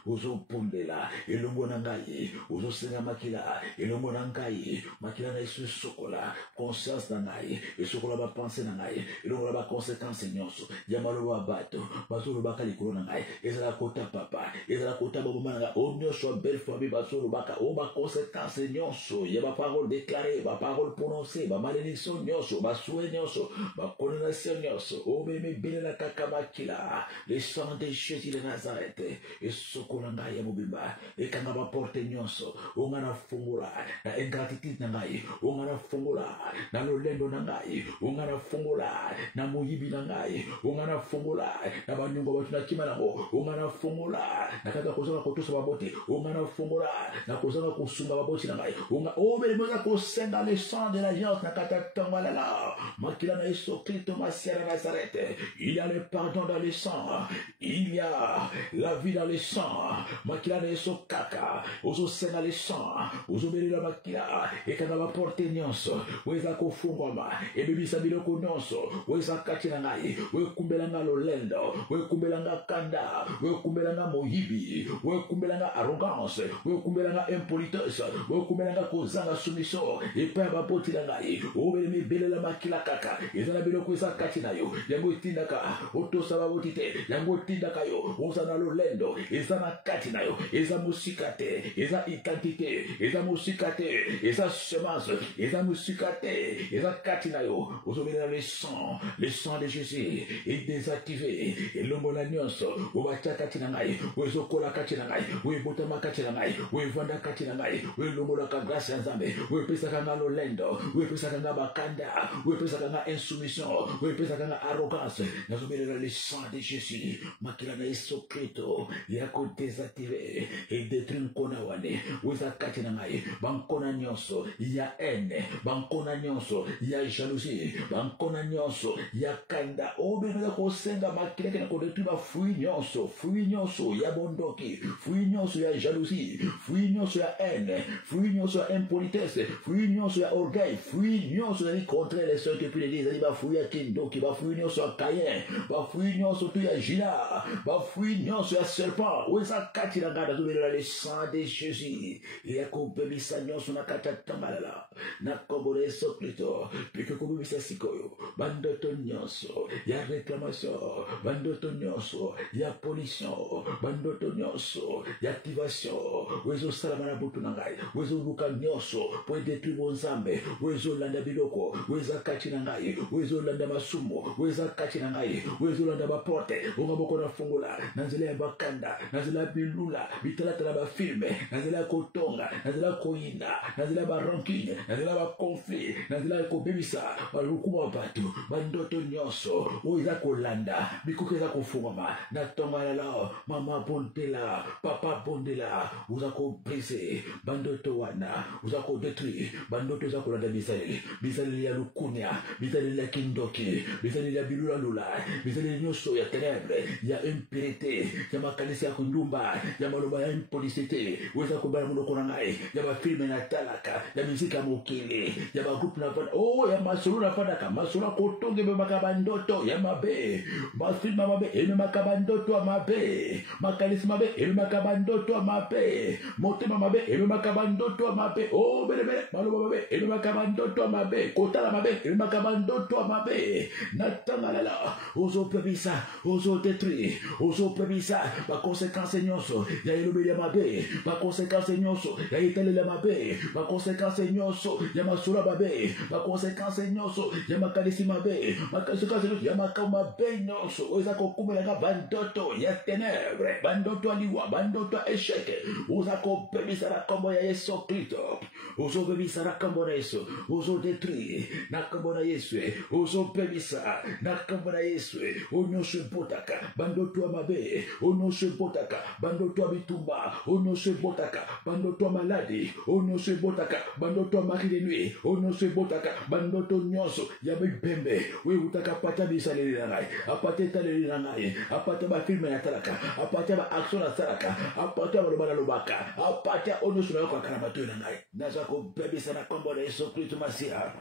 ozo pondela, elongo nangai uzo senga makila elongo nangai makila na isu sokola conscience nangai esokola ba pensée nangai elongo ba conséquences nyonso ya maloba bato basolo bakali kolona ngai ezala kota papa ezala kota bobo manga o nyonso belle famille basolo baka o ba conséquences nyonso ya ba parole déclarée ba parole prononcée ba malédiction nyonso ba souhait nyonso ba condamnation nyonso o bébé belela kaka makila le sang de Jésus de Nazareth esokola ngai ya mobimba nga ba porte nyonso ongana fungula na ingratitude na ngai ongana fungula na lolendo na ngai ongana fungula na muyibi na ngai ongana fungula na banyongo batu na kima nango ongana fungula na kaka kozanga kotosa babote ongana fungula na kozanga kusunga baboti na ngai onga obele moza kosenga le sang de l'alliance na kata tangala la makila na Yesu Kristo Masia na Nazareth il y a le pardon dans le sang il y a la vie dans le sang makila na Yesu kaka ozo senga le sang ozo belela makila ekanga ba porte nyonso weza kofungwa ebebisa biloko nyonso weza katina ngai we kumbela nga lolendo we kumbela nga kanda we kumbela nga moyibi we kumbela nga arrogance we kumbela nga impolitesse we kumbela nga kozanga soumission epa ba poti na ngai obele mi belela makila kaka ezana biloko eza katina yo yango tindaka otosa ba botite yango tindaka yo oza na lolendo ezana katina yo eza musika te eza identité eza musika te eza semence eza musika te eza katina yo ozobela le sang de Jésus est désactivé elongo na nyonso obacha katina ngai ozokola katina ngai oyebotama katina ngai oyevanda katina ngai oyelongola ka grâce ya Nzambe oyepesaka nga lolendo oyepesaka nga bakanda oyepesaka nga insoumission oyepesaka nga arrogance nazobela le sang de Jésus makila na Yesu Kristo yako désactivé et détruire kona wane weza katina ngai bankona nyonso ya haine bankona nyonso ya jalousie bankona nyonso ya kanda obena ko senga makila kana ko détruire fruit nyonso ya bondoki fruit nyonso ya jalousie fruit nyonso ya haine fruit nyonso ya impolitesse fruit nyonso ya orgueil fruit nyonso ya contre les sœurs que puis les dire ba fruit ya kindoki ba fruit nyonso ya Caïn ba fruit nyonso tu ya Gila ba fruit nyonso ya serpent weza katina ngada zobela le sang de Jésus yako bebisa nyonso na kata tambalala na kobore sokrito pike kubisa sikoyo bandoto nyonso ya réclamation bandoto nyonso ya pollution bandoto nyonso ya activation wezo salama na butu na ngai wezo luka nyonso po détruire Nzambe wezo landa biloko weza kati na ngai wezo landa masumo weza kati na ngai wezo landa ba porte onga boko na fungula na nzela ya bakanda na nzela ya bilula bitalata ba filme na nzela ya kotonga na nzela ya koyina na nzela ya ba rancune na nzela ya ba conflit na nzela ya kobebisa balukuma batu bandoto nyonso weza kolanda bikuke za kofungama na tonga la mama bondela papa bondela uza ko briser bandoto wana uza ko détruire bandoto za kolanda bizali ya lukunya bizali ya kindoki bizali ya bilula lula bizali nyonso ya ténèbres ya impurité ya makanisa ya kundumba ya maloba ya impolicité weza kubala munoko na ngai ya ba filme na talaka ya muzika mokili ya ba groupe na fada ya masolo na fada ka masolo kotonge be makabandoto ndoto ya mabe basima mabe ememakaba ndoto ya mabe makanisi mabe ememakaba ndoto ya mabe motema mabe ememakaba ndoto ya mabe oh belebele maloba mabe ememakaba ndoto ya mabe kotala mabe ememakaba ndoto ya mabe natangalala ozopebisa ozodetruire ozopebisa bakonsekanse nyonso ya elobeli ya mabe bakonsekanse nyonso ya etaleli ya mabe bakonsekanse nyonso ya masolo ya mabe bakonsekanse nyonso ya makanisi mabe bakonsekanse nyonso ya makambo mabe nyonso oyo eza kokumelanga bandoto ya ténèbre bandoto ya liwa bandoto ya esheke oza kopebisa na kombo ya yesu kristo ozopebisa na kombo na yesu ozodetruire na kombo na yesu ozopebisa na kombo na yesu onyonso ebotaka bandoto ya mabe onyonso ebotaka bandoto ya bitumba onyonso ebotaka bandoto ya maladi onyonso ebotaka bandoto ya mari de nuit onyonso ebotaka bandoto nyonso ya bibembe oyo utaka pata bisaleli na ngai apata etaleli na ngai apata bafilme natalaka apata baaction nasalaka apata maloba nalobaka apata onyonso nayokaka na bato na ngai naza kobebisa na kombo na yesu kristo masiya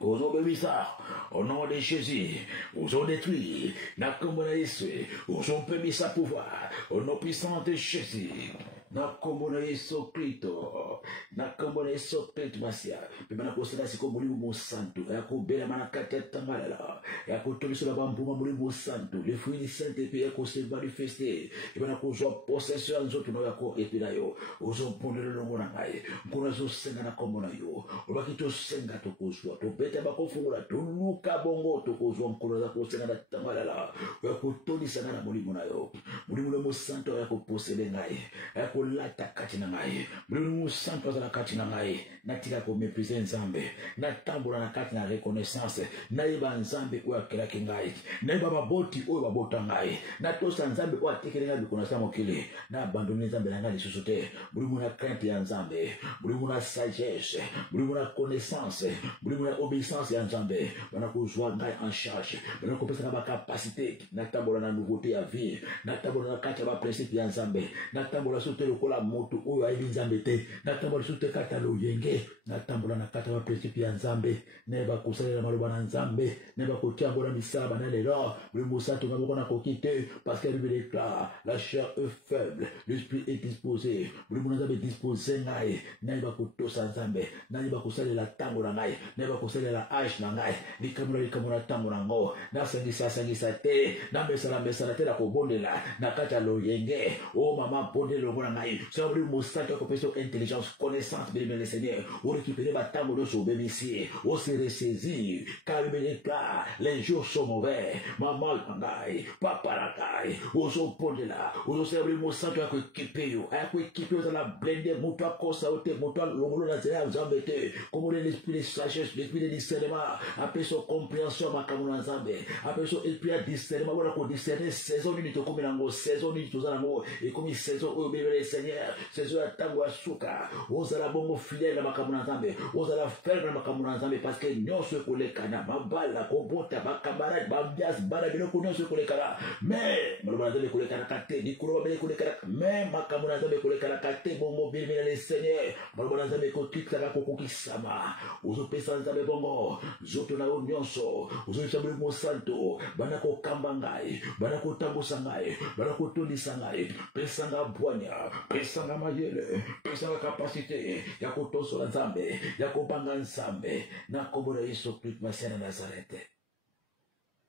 ozobebisa au nom de Jésus ozodétruire na kombo na yesu ozopebisa pouvoir au nom puissant de Jésus na kombo na yesu kristo na kombo na yesu kristo masiya pemana kosala siko molimo mosantu ya kobelama na kati ya tangalala ya kotobisola bambuma molimo mosantu le fruit du Saint-Esprit ya kose manifeste pemana kozwa possession ya nzoto na yako epi na yo ozopondela longo na ngai nkolo azosenga na kombo na yo olobaki tosenga tokozwa tobeta bakofungula toluka bongo tokozwa nkolo aza kosenga na tangalala ya kotonisanga na molimo na yo molimo le mosantu ya koposele ngai ya kolata kati na ngai molimo mosantu azala kati na ngai natika komeprise nzambe natambola na kati na reconnaissance nayeba nzambe oyo akelaki ngai nayeba baboti oyo babota ngai natosa nzambe oyo atekeli ngai bikonasa mokili naabandoni nzambe na ngai lisusu te molimo na crainte ya nzambe molimo na sagesse molimo na connaissance molimo na obéissance ya nzambe bana kozwa ngai en charge bana kopesaka bakapasité natambola na nouveauté ya vie natambola na kati ya baprincipe ya nzambe natambola so te lokola moto oyo ayebi nzambe te natambola so te kati ya loyenge natambola na kati ya baprincipe ya nzambe nayeba kosalela maloba na nzambe nayeba kotia yango na misala bana lelo molimo mosantu ngai moko nakoki te parce que la Bible déclare la chair est faible l'esprit est disposé molimo na nzambe dispose ngai nayeba kotosa nzambe nayeba kosalela ntango na ngai nayeba kosalela age na ngai likambo na ntango nango nasangisa te namesala te na kobondela na kati ya loyenge o mama bondela longo na ngai soki molimo mosantu akopesa intelligence connaissance bien le Seigneur orécupere batango nyonso obebisi ose ressaisir car Bible déclare les jours sont mauvais mama na ngai papa na ngai ozobondela ozosala molimo mosantu akoekipe yo akoekipe yo ozala blende moto akosa yo te moto alongolo na nzela ya nzambe te komona l'esprit de sagesse l'esprit de discernement apesa compréhension ya makambo na nzambe apesa esprit ya discernement wana kodiscerne saison nini tokomi nango saison nini toza nango ekomi saison oyo obelebele Seigneur saison ya ntango ya suka ozala bongo fidèle na makambo na nzambe ozala ferme na makambo na nzambe parce que nyonso ekolekana mabala kobota bakamarade bambiasi bana biloko nyonso ekolekana mais maloba na nzambe ekolekanaka te likolo babele ekolekanaka mais makambo na nzambe ekolekanaka te bongo belebele Seigneur maloba na nzambe ekotikisaka kokokisama ozopesa nzambe bongo zoto na yo nyonso ozopesa molimo mosantu bana kokamba ngai bana kotambusa ngai bana kotondisa ngai pesanga bwanya pesanga mayele pesanga kapasité ya kotosola nzambe ya kobanga nzambe na kombo na Yesu Kristo masiya na Nazareth.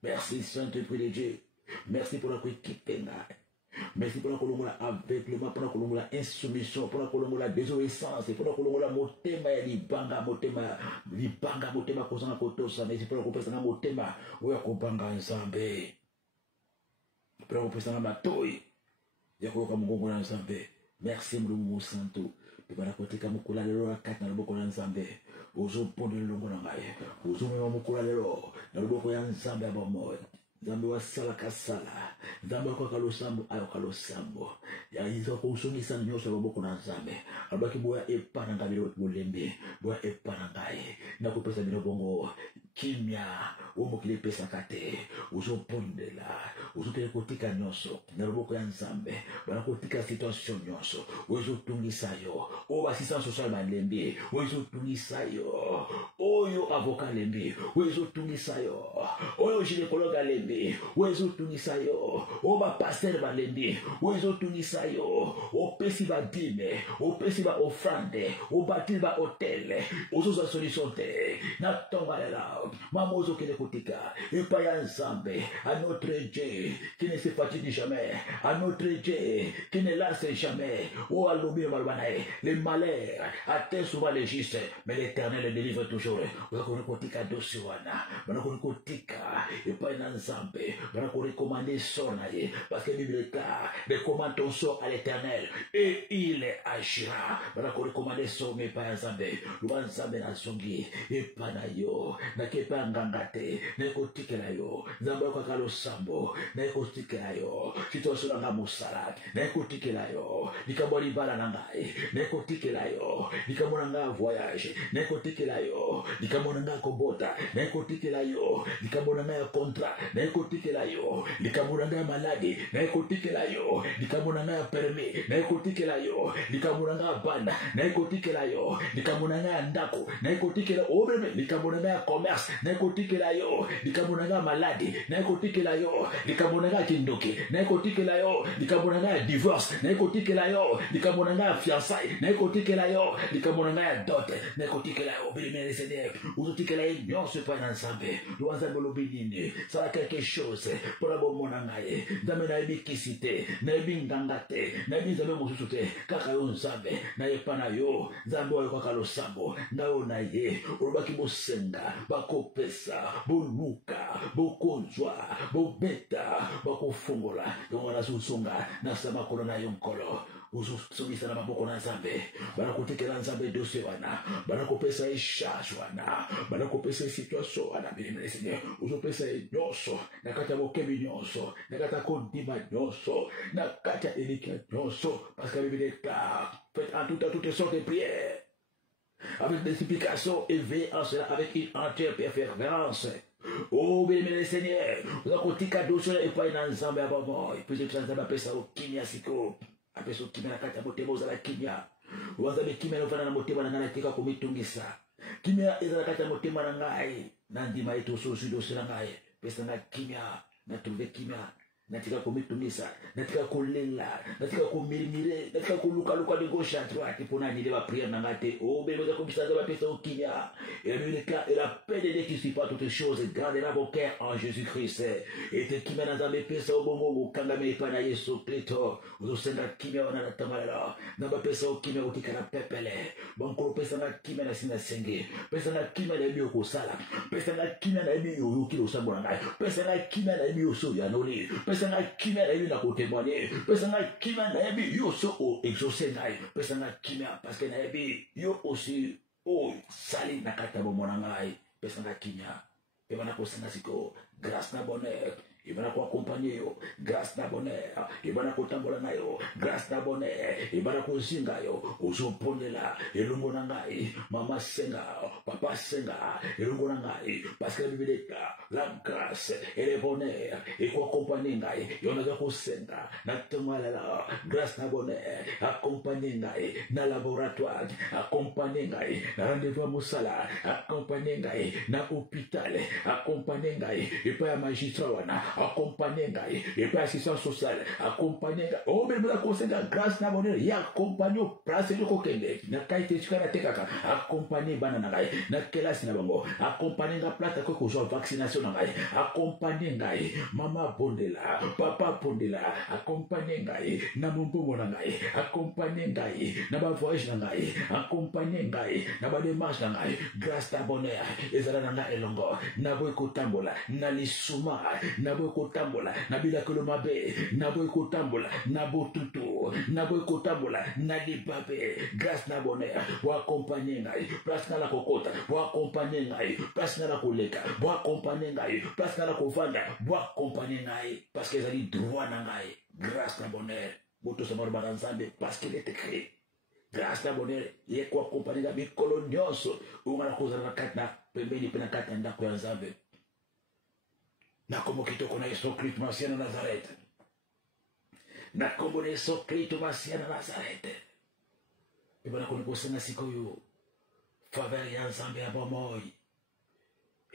Merci Saint-Esprit de Dieu, merci pour la koekipe ngai. Merci pour la kolongola aveuglement, pour la kolongola insoumission, pour la kolongola désobéissance, pour la kolongola motema ya libanga, motema kozanga kotosa, merci pour la kopesanga motema oya kobanga nzambe. Pour la kopesanga matoi ya koyoka mongongo na nzambe. Merci molimo mosantu. Pepana kotika mokula lelo na kati na loboko na nzambe. Ozopondela longo na ngai. Ozomema mokula lelo na loboko ya nzambe ya bomoi. Nzambe wasalaka sala nzambe akoka losambo ayoka losambo ya izo kusungisa nyosho baboko na nzambe abaki boya epana ngabilo bolembe boya epana ngai na kupesa bino bongo kimya omokile pesa kate uzopondela uzopele kotika nyonso na loboko ya nzambe bana kotika situation nyonso uzotungisa yo o assistance social balembe uzotungisa yo o oyo avocat lembi wezo tungisa yo oyo gynécologue lembi wezo tungisa yo o ba pasteur ba lembi wezo tungisa yo opesi ba dîme opesi ba offrande obati ba hôtel ozo solution te na tongalela mama ozo kele kotika epa ya nzambe à notre Dieu qui ne se fatigue jamais à notre Dieu qui ne lasse jamais oh alobi malbanae les malheurs atteignent souvent les justes mais l'Éternel les délivre toujours on kotika dosiwana bana kotika epa na nzambe bana ko recommander sonaye parce que Bible est claire recommande ton sort à l'Éternel et il agira bana ko recommander son mais pas nzambe nzambe na zongi epa na yo na kepa ngangate na kotikela yo nzambe ko kalo sambo na kotikela yo situation na musala na kotikela yo likaboli bala na ngai na kotikela yo likamona nga voyage na kotikela yo likamona nga kobota na kotikela yo likamona nga contrat na kotikela yo likamona nga maladi na kotikela yo likamona nga permis na kotikela yo likamona nga bana na kotikela yo likamona nga ndako na kotikela obeme likamona nga commerce na kotikela yo likamona nga maladi na kotikela yo likamona nga kindoki na kotikela yo likamona nga divorce na kotikela yo likamona nga fiançailles na kotikela yo likamona nga dot na kotikela yo bimele seigneur uzotikela yo se pa na nzambe luanzambe lobinini sala quelque chose pour la bonne monangaye ndame na bikisite na binganga te na bizame mususu te kaka yo nzambe na yepana yo nzambe oyo kaka losambo ngayo na ye olobaki bosenga bakopesa boluka bokonzwa bobeta bakofungola yango nazozonga nasama kolo na yo nkolo uzosungisa na maboko na nzambe banakotekela nzambe dosie wana banakopesa echarge wana banakopesa situation wana bilemele seigneur uzopesa nyonso na kati ya bokebi nyonso na kati ya kondima nyonso na kati ya elika nyonso parce que la Bible est claire faites en toutes sortes de prières avec des supplications élevées en cela avec une entière persévérance. Oh, bien, Seigneur, vous avez kotika dossier et pas dans nzambe ya babo. Et puis tu nzambe apesa okimia siko. Apesa okimia na kati ya motema ozala kimia. Wazabe kimia no fana na motema na ngana tika komitungisa. Kimia ezala kati ya motema na ngai. Na ndima eto so dossier na ngai. Pesa na kimia, na trouver kimia. Natika komitungisa, natika kolela, natika komirimire, natika koluka de gauche à droite pour n'animer la prière dans la tête. Oh, mais vous avez comme ça, vous avez fait au Kenya. Et la paix de Dieu qui suit pas toutes choses, gardez-la vos cœurs en Jésus-Christ. Et te Kenya n'a jamais fait ça au bon moment, Kangame pas na Yesu Christo. Vous avez senga Kenya on a la tamala. N'a pas fait ça au Kenya au Kikana pepele. Bon, qu'on peut ça na Kenya na sina senge. Pesa na Kenya na bio kosala. Pesa na Kenya na bio yoki lo sabona. Pesa na Kenya na bio so ya noli. Pesa na kimia na yebi na kotémoigner pesa na kimia na yebi yo so o exaucer ngai pesa na kimia parce que na yebi yo aussi o sali na kata bomona ngai pesa na kimia pe bana ko senga siko grâce na bonheur il va accompagner yo grâce na bonheur il va kotambola na yo grâce na bonheur il va kozinga yo ozopondela elongo na ngai mama senga papa senga elongo na ngai parce que la Bible dit la grâce et le bonheur et ko accompagner ngai yo na ko senga na temala la grâce na bonheur accompagner ngai na laboratoire accompagner ngai na rendez-vous à musala accompagner ngai na hôpital accompagner ngai et pas magistrat wana accompagner ngai et pas assistance sociale accompagner ngai oh mais la conseiller grâce na bonheur ya accompagner place de kokende na kaite chikana tekaka accompagner bana na ngai na kelasi na bango accompagner nga place ko ko vaccination na ngai accompagner ngai mama bondela papa bondela accompagner ngai na mbongo na ngai accompagner ngai na ba voyage na ngai accompagner ngai na ba démarche na ngai grâce na bonheur ezala na ngai elongo na boy kotambola na lisuma na boy kotambola na bilakelo mabe na boy kotambola na botutu na boy kotambola na libabe grâce na bonheur wa accompagner ngai place na la kokota wa accompagner ngai place na la koleka wa accompagner ngai place na la kovanda wa accompagner ngai parce que ezali droit na ngai grâce na bonheur boto samar baranzambe parce qu'il est écrit grâce na bonheur ye ko accompagner na bikolo nyonso ungana kozala na katna pembeni pena katna ndako ya nzambe na kombo kitoko na Yesu Kristo Masia na Nazareth na kombo na Yesu Kristo Masia na Nazareth ibana kunikosenga siku yo faveur ya nzambe ya bomoi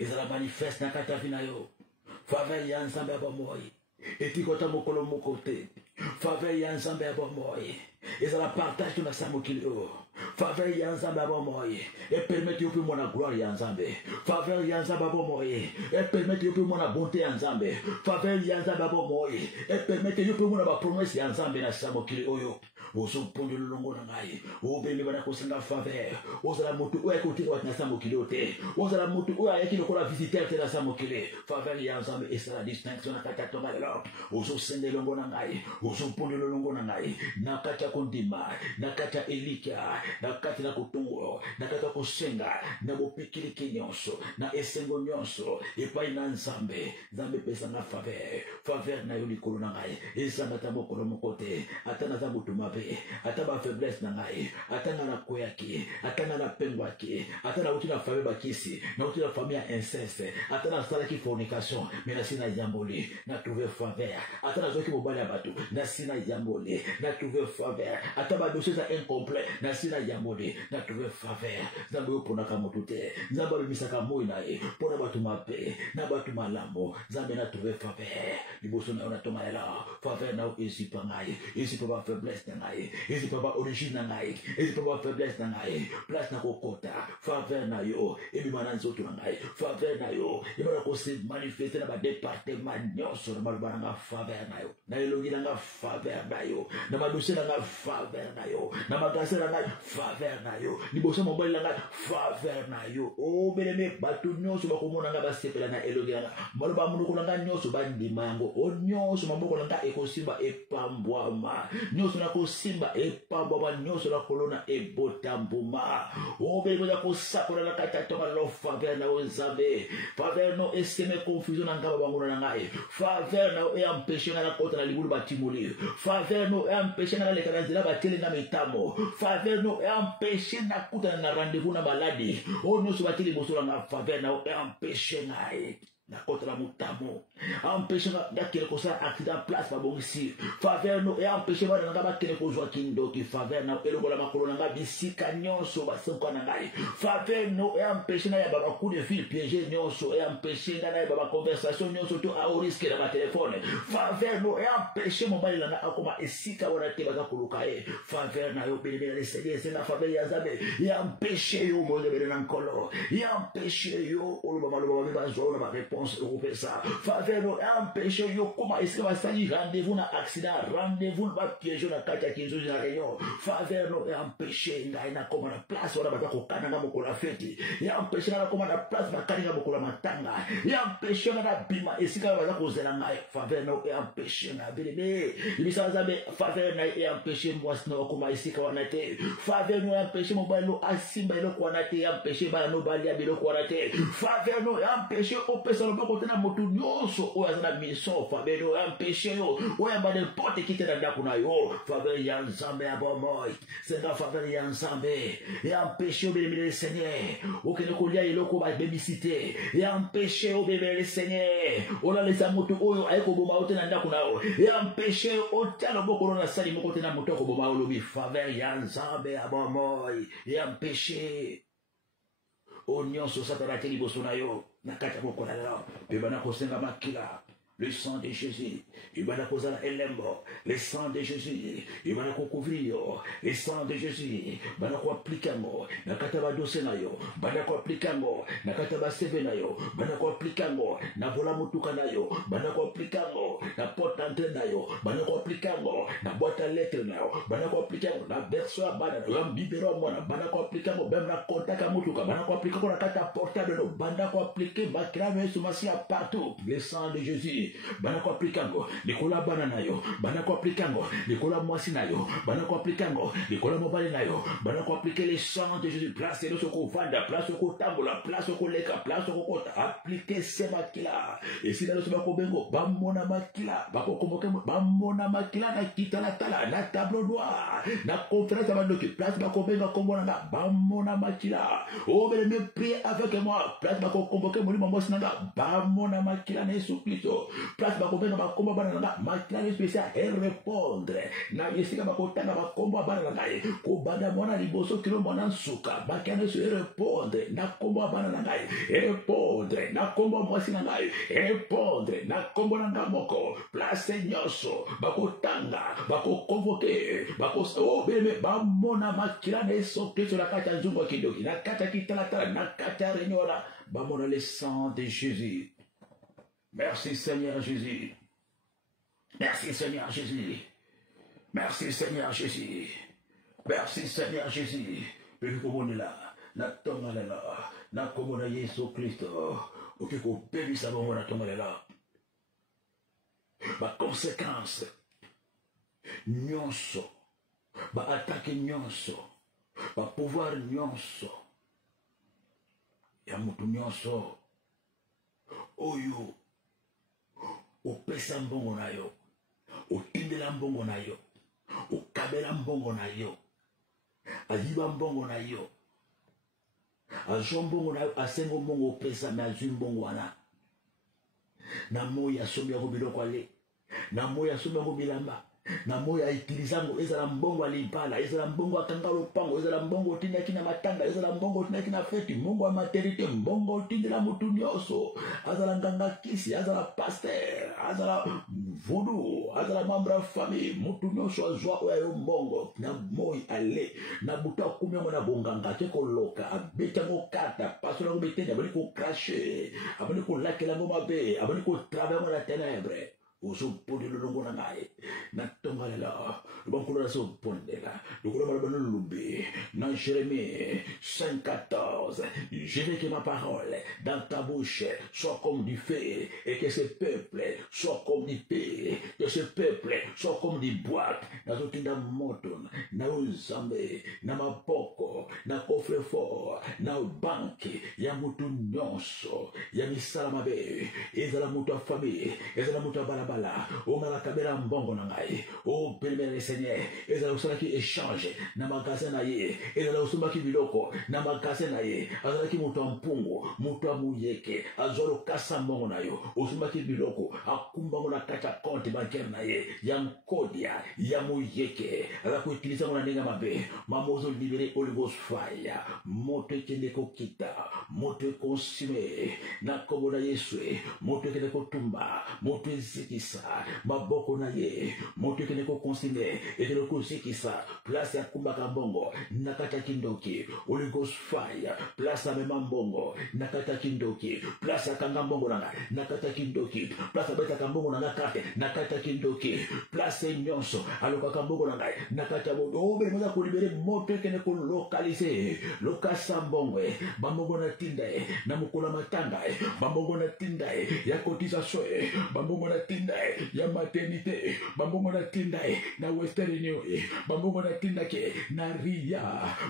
ezala manifeste na kata vina yo faveur ya nzambe abomoyi etikota mokolo moko te faveur ya nzambe abomoyi ezala partage na sa mokili oyo faveur ya nzambe abomoyi epermete yo mpe mona gloire ya nzambe faveur ya nzambe abomoyi epermete yo mpe mona bonté ya nzambe faveur ya nzambe abomoyi epermete yo mpe mona bapromese ya nzambe na sa mokili oyo ozoponde lolongo na ngai obembe bana kosenga faveur ozala motu oyo akotika wati na sa mokili oyo te ozala motu oyo ayaki lokola visiteur te na sa mokili faveur ya nzambe esala distinction na kati ya tonga lelo ozosende elongo na ngai ozoponde lolongo na ngai na kati ya kondima na kati ya elika na kati na kotungo na kati ya kosenga na bopikiliki nyonso na esengo nyonso epai na nzambe nzambe epesanga faveur na yo likolo na ngai ezanga ata mokolo moko te ata naza motu mabe ata bafaiblesse na ngai ata nga nakweyaki ata nga napengwaki ata nauti na famille bakisi nauti na famille ya inceste ata nasalaki fornication me nasi na yamboli na trouve faveur ata nazwaki mobali ya bato nasi na yamboli na trouve faveur ata badossier eza incomplet nasi na yamboli na trouve faveur nzambe oyo mponaka motu te nzambe abimisaka moi na ye mpona bato mabe na bato malamu nzambe na trouve faveur liboso na yo natonga lela faveur na yo ezipa ngai ezipa bafaiblesse na ngai ezipa baorigine na ngai ezipa bafaiblesse na ngai place na kokota faveur na yo ebima na nzoto na ngai faveur na yo ebana kose manifeste na badepartement nyonso na maloba na nga faveur na yo na elongi na nga faveur na yo na madossier na nga faveur na yo na magase na nga faveur na yo liboso mobali na nga faveur na yo obeleme bato nyonso bakomona nga basepela na elongi na nga maloba monoko na nga nyonso bandima yango o nyonso maboko na nga ekosimba epambwama nyonso na kosimba epambwama nyonso na kolona ebotambuma obeleme za kosakola na kati ya tonga lelo faveur na yo nzambe faveur no eseme confusion na ngaba bango na ngai faveur na yo eampeshe nga na kota na libulu batimoli faveur no eampeshe nga na leka na nzela batelenga mitamo faveur no eampeshe na kutana na rendez-vous na maladi o nyonso bateli liboso na nga faveur na yo eampeshe ngai na kota la mutamo empêche nga kele kosala accident place babongisi faveur no empêche bana nga bakele kozwa kindoki faveur na elongola makolo na nga bisika nyonso basenko na ngai faveur no empêche na ya baba coup de fil piégé nyonso empêche nga na ya baba conversation nyonso to a risque na ba téléphone faveur no empêche mobile na akoma esika wana te baka kuluka e faveur na yo bele les c'est la faveur ya zabe ya empêche yo mo de na nkolo ya empêche yo oluba maloba bazo na ba réponse ça faveur no empêche yo comment est-ce que va sali rendez-vous na accident rendez-vous va piéger na kati ya kinzo na réunion faveur no empêche ngai na koma na place wana bata kokana na mokola feti ya empêche na koma na place bakani na mokola matanga ya empêche na bima esika baza kozela ngai faveur no empêche na belebe ibisa zabe faveur na empêche mwasi na koma esika wana te faveur no empêche mobalo asimba eloko wana te empêche bana no bali ya biloko wana te faveur no empêche opesa loboko tena motu nyonso oyo aza na mission faveur no empêche yo oyo ba n'importe qui te na ndako na yo faveur ya nzambe ya bomoi senga faveur ya nzambe ya empêche yo bele le Seigneur okene kolia eloko ba bebisite ya empêche yo bele le Seigneur ona lesa motu oyo ayeko boma ote na ndako na yo ya empêche o tala boko na sali moko tena motu ko boma olobi faveur ya nzambe ya bomoi ya empêche o nyonso satana te liboso na yo na kati ya moko na lelo bebana kosenga makila le sang de Jésus il va la causer elembo le sang de Jésus il va la couvrir le sang de Jésus bana ko appliquer mo na kata ba dossier na yo bana ko appliquer mo na kata ba CV na yo bana ko appliquer mo na vola mutuka na yo bana ko appliquer mo na porte d'entrée na yo bana ko appliquer mo na boîte à lettres na yo bana ko appliquer mo na berceau bana yo bibero mo na bana ko appliquer mo même na contact mutuka bana ko appliquer ko na kata portable no bana ko appliquer ba crame sur masia partout le sang de Jésus bana ko aplikango likola bana nayo bana ko aplikango likola mwasi nayo bana ko aplikango likola mobali nayo bana ko appliquer les sang de Jésus place le soko vanda place ko tambola place ko leka place ko kota appliquer ce makila et si dans ce bako bengo bamona makila bako convoquer bamona makila na kitala tala na tableau noir na conférence à Mandoki, place ma convaincre comme on a, Bamona Makila, oh, mais me prier avec moi, place ma convoquer mon maman Sinanga, Bamona Makila Nesu Christo, place ma convaincre ma combat banana, Makila spécial, et répondre, na yesika ma kotanga ma combat banana, Kobada Mona Liboso Kilo Monan Suka, Bakane se répondre, na combat banana, répondre, na combat Mosinanga, répondre, na combat Nangamoko, place Nyoso, Bakotanga, Bako convoqué, Bako oh bébé, Bamona Makila Nesu Christo la kata Zumba Kidoki, na kata Kitalata, na kata Regnora, Bamona le sang de Jésus. Merci Seigneur Jésus. Merci Seigneur Jésus. Merci Seigneur Jésus. Merci Seigneur Jésus. Puis comme on est là, la tombe est là, la commune de Jésus Christ, ok, qu'on bénit sa maman, la tombe est là. Ma conséquence, nyonso, ma attaque nyonso, ma pouvoir nyonso, ya mutu nyonso, oyo, opesa mbongo na yo, otindela mbongo na yo, okabela mbongo na yo, ayiba mbongo na yo, azwa mbongo na yo, asengo mbongo opesa me azwi mbongo wana, na moyi asomi yako biloko ale, na moyi asomi yako bilamba, na moyi aitilizango ezala mbongo alibala, ezala mbongo akanga lopango, ezala mbongo otindaki na matanga, ezala mbongo otindaki na feti, mbongo ya maternité, mbongo otindela mutu nyonso, azala nganga kisi, azala pasteur, azala voodoo, azala membre ya famille, mutu nyonso azwa oyo yo mbongo, na moyi ale, na buta akumi yango na bonganga, ke koloka, abeti yango kata, paso yango betende, abani ko crashe, abani ko lakela yango mabe, abani ko trave yango na ténèbre. Oso pone le longo na ngai na tonga lela le bon couleur so pondela le couleur le lubé dans Jérémie 5:14 je veux que ma parole dans ta bouche soit comme du feu et que ce peuple soit comme du paix, que ce peuple soit comme du bois na zotinda moto na uzambe na mapoko na coffre fort na banki ya mutu nyonso ya misala mabe ezala mutu a famille ezala mutu a bala on a kabela mbongo na ngai o premier Seigneur ezala usala ki échange na magasin na ye ezala usuma ki biloko na magasin na ye azala ki mutu mpungu mutu amuyeke azolo kasa mbongo na yo usuma ki biloko akumba na kata compte bancaire na ye ya nkodia ya muyeke ala ko utiliser na ninga mabe mamozo libéré Holy Ghost fire moto kende ko kita moto consumé na kobo na Yesu moto kende ko tumba moto zikisa maboko na ye moto kende ko consumé et kende ko zikisa place ya kumba kabongo nakata kindoki Holy Ghost fire place ya mema mbongo nakata kindoki place ya kanga mbongo nanga nakata kindoki place ya beta kambongo nanga kate nakata kindoki place nyonso aloka kambongo nanga nakata bodo obe moza ko libérer moto kende ko localiser lokasa mbongo bambongo na tinda na mukula matanga bambongo na tinda ya cotisation bambongo na tinda ya maternité bambongo na tinda na Western Union bambongo na tinda ke na ria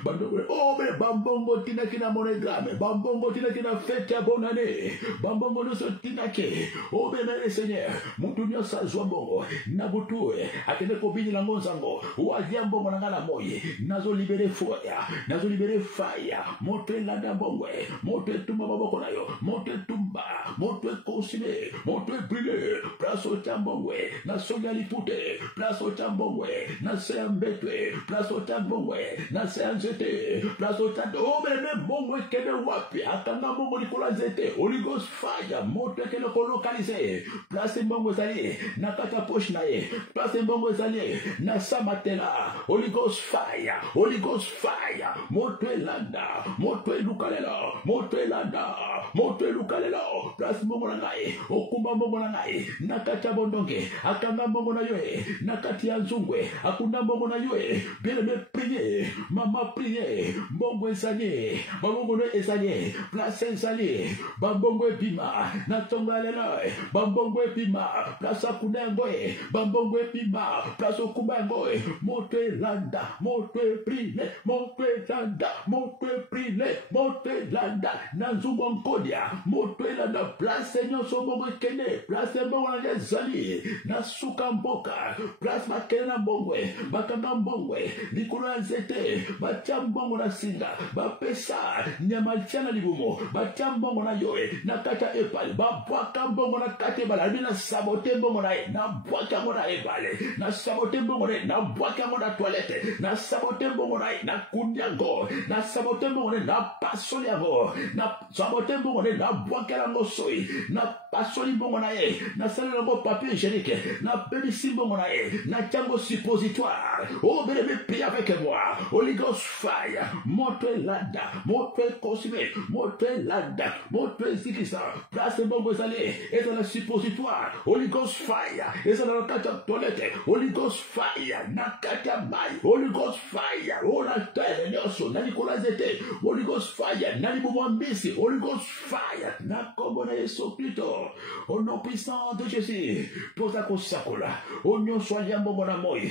bambongo obe bambongo tinda kina monogramme bambongo tinda kina fête ya bonne année bambongo no so tinda ke obe na Seigneur mutu nyosa zwa mbongo na butu akende ko binila ngonzango wazia mbongo na ngana moye nazo libérer foya nazo libérer fire moto landa mbongo moto tumba baboko nayo moto tumba moto consumé moto brûlé place au tambongwe na sonya lipute place au tambongwe na sembetwe place au tambongwe na senzete place au tambongwe bebe mbongo kebe wapi akanga mbongo likola zete Holy Ghost fire moto kele ko localiser place mbongo zali na kata poche na ye place mbongo zali na samatela Holy Ghost fire moto landa moto lukalela moto landa moto lukalela place mbongo na ngai okumba mbongo na ngai nakata bondonge akanga mbongo na yoe nakati ya nzungwe akunda mbongo na yoe bien me prier mama prier mbongo esanye mbongo no esanye place esanye bambongo epima na tonga lelo bambongo epima place akunda ngoe bambongo epima place okumba ngoe moto landa moto prier moto zanda, montwe prile, montwe landa, nanzumon kodia, montwe landa, place nyonso mbongo kene, place mbongo na zali, na suka mboka, place makene na mbongwe, bakanga mbongwe, likolo ya nzete, batia mbongo na singa, bapesa, nyama tiana libumo, batia mbongo na yoe, na kata epale, babwaka mbongo na kate bala, na sabote mbongo na e, na bwaka mbongo na ebale, na sabote mbongo na e, na bwaka mbongo na toilette, na sabote mbongo na e, na kunyango, na sabote mbongo na e, na pasoli yango, na sabote mbongo na e, na bwaka yango soi, na pasoli mbongo na e, na sali yango papier hygiénique, na bebisi mbongo na e, na tiango suppositoire, oh bébé, prie avec moi, Holy Ghost fire, montre lada, montre consumé, montre lada, montre zikisa, place mbongo zale, et dans la suppositoire, Holy Ghost fire, et dans la kata toilette, Holy Ghost fire, na kata mai, Holy Ghost fire, oh la terre, nyoso, na Nicolas zete, Holy Ghost fire, na libumambisi, Holy Ghost fire, na kombo na Yesu Kristo, au nom puissant de Jésus, posa kosakola, au nom soya mbongo na moi,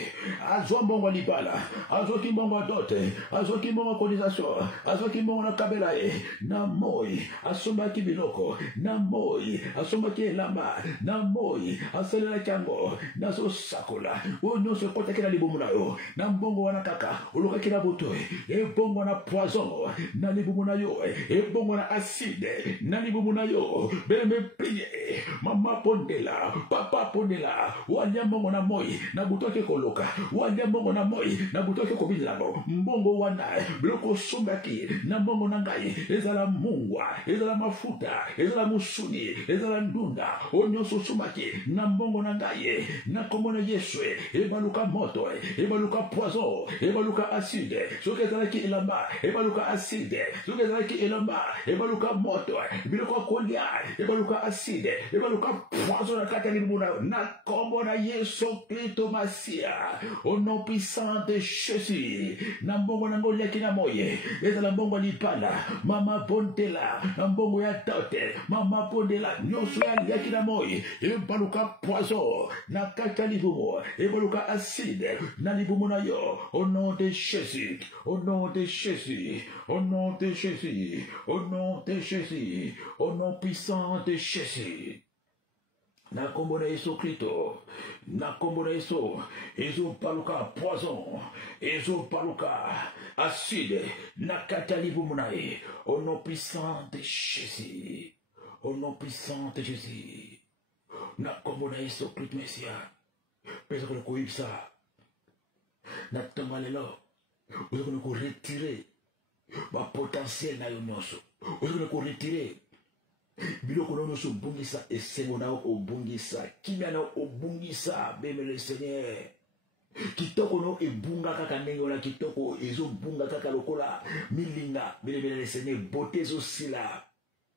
azwa mbongo libala, azwa kimbongo dote, azwa kimbongo cotisation, azwa kimbongo na kabelae, na moi, asomba kibiloko, na moi, asomba kielamba, na moi, aselela chango, na so sakola, au nom se kota kila libumu na yo, na mbongo wana kaka, uluka kila butoe, e bongo na poison, na libumu na yo, e bongo na acide, na libumu na yo, beme priye, mama pondela, papa pondela, wanyambongo na moi, na butoke koloka, wanyambongo na moi, na butoke kobilabo, mbongo wana, bloko sombaki, na mbongo na ngai, ezala mungwa, ezala mafuta, ezala musuni, ezala ndunda, onyoso sombaki, na mbongo na ngai, na komona yeswe, ebaluka moto, ebaluka poison, ebaluka acide, soke ezalaki elamba, ebaluka acide, soke ezalaki elamba, ebaluka moto, biloko kolia, ebaluka acide, ebaluka poison na kata libuna, na komona Yesu Kristo Masia, au nom puissant de Jésus, na mbongo na ngoli yaki na moye, ezala mbongo lipala, mama pondela, na mbongo ya tote, mama pondela, nyoso ya yaki na moye, ebaluka poison, na kata libumo, ebaluka acide, na libumo na yo, au nom de Jésus, au nom de Jésus, au nom de Jésus, au nom de Jésus, au nom puissant de Jésus. Na kombo na Yesu Kristo, na kombo na Yesu, ezo paluka poison, ezo paluka acide, na katalibu munae, au nom puissant de Jésus, au nom puissant de Jésus, na kombo na Yesu Kristo Messia, pesa kono kuipsa, na tomalelo, uzo kono ko retirer, ba potentiel na yo nyonso, uzo kono ko retirer, biloko na nyonso obungisa esengo na yo obungisa, kimia na yo obungisa, beme le Seigneur. Kitoko no ebunga kaka ndenge ola kitoko ezobunga kaka lokola milinga, beme le Seigneur, beauté ezosila.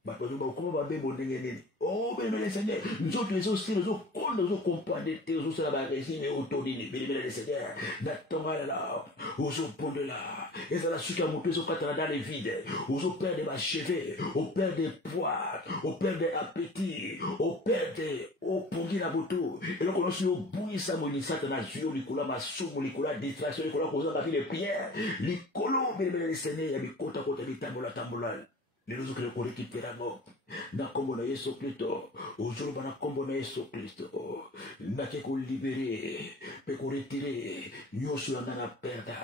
Bato ba okoma ba bembo ndenge nini. Oh beme le Seigneur, nzoto ezosila, ezokonda, ezocomprendre te, ezosala ba régime autodini, beme le Seigneur. Na tonga la, ozoponde la, ezala suka moto ezokatana dans les vides, ozoperde ba cheveux, operde poids, operde appétit, operde opongi na butu, eloko nosi obungisa moni satana zuyo likolo masumu, likolo distraction, likolo koza ba vie prière, likolo beme le Seigneur ya bikota kota bitambola tambola. Les autres qui ont récupéré na kombo na Yesu Kristo, ozoloba na kombo na Yesu Kristo, na ko libérer, pe ko retirer, nyonso yanga na perda,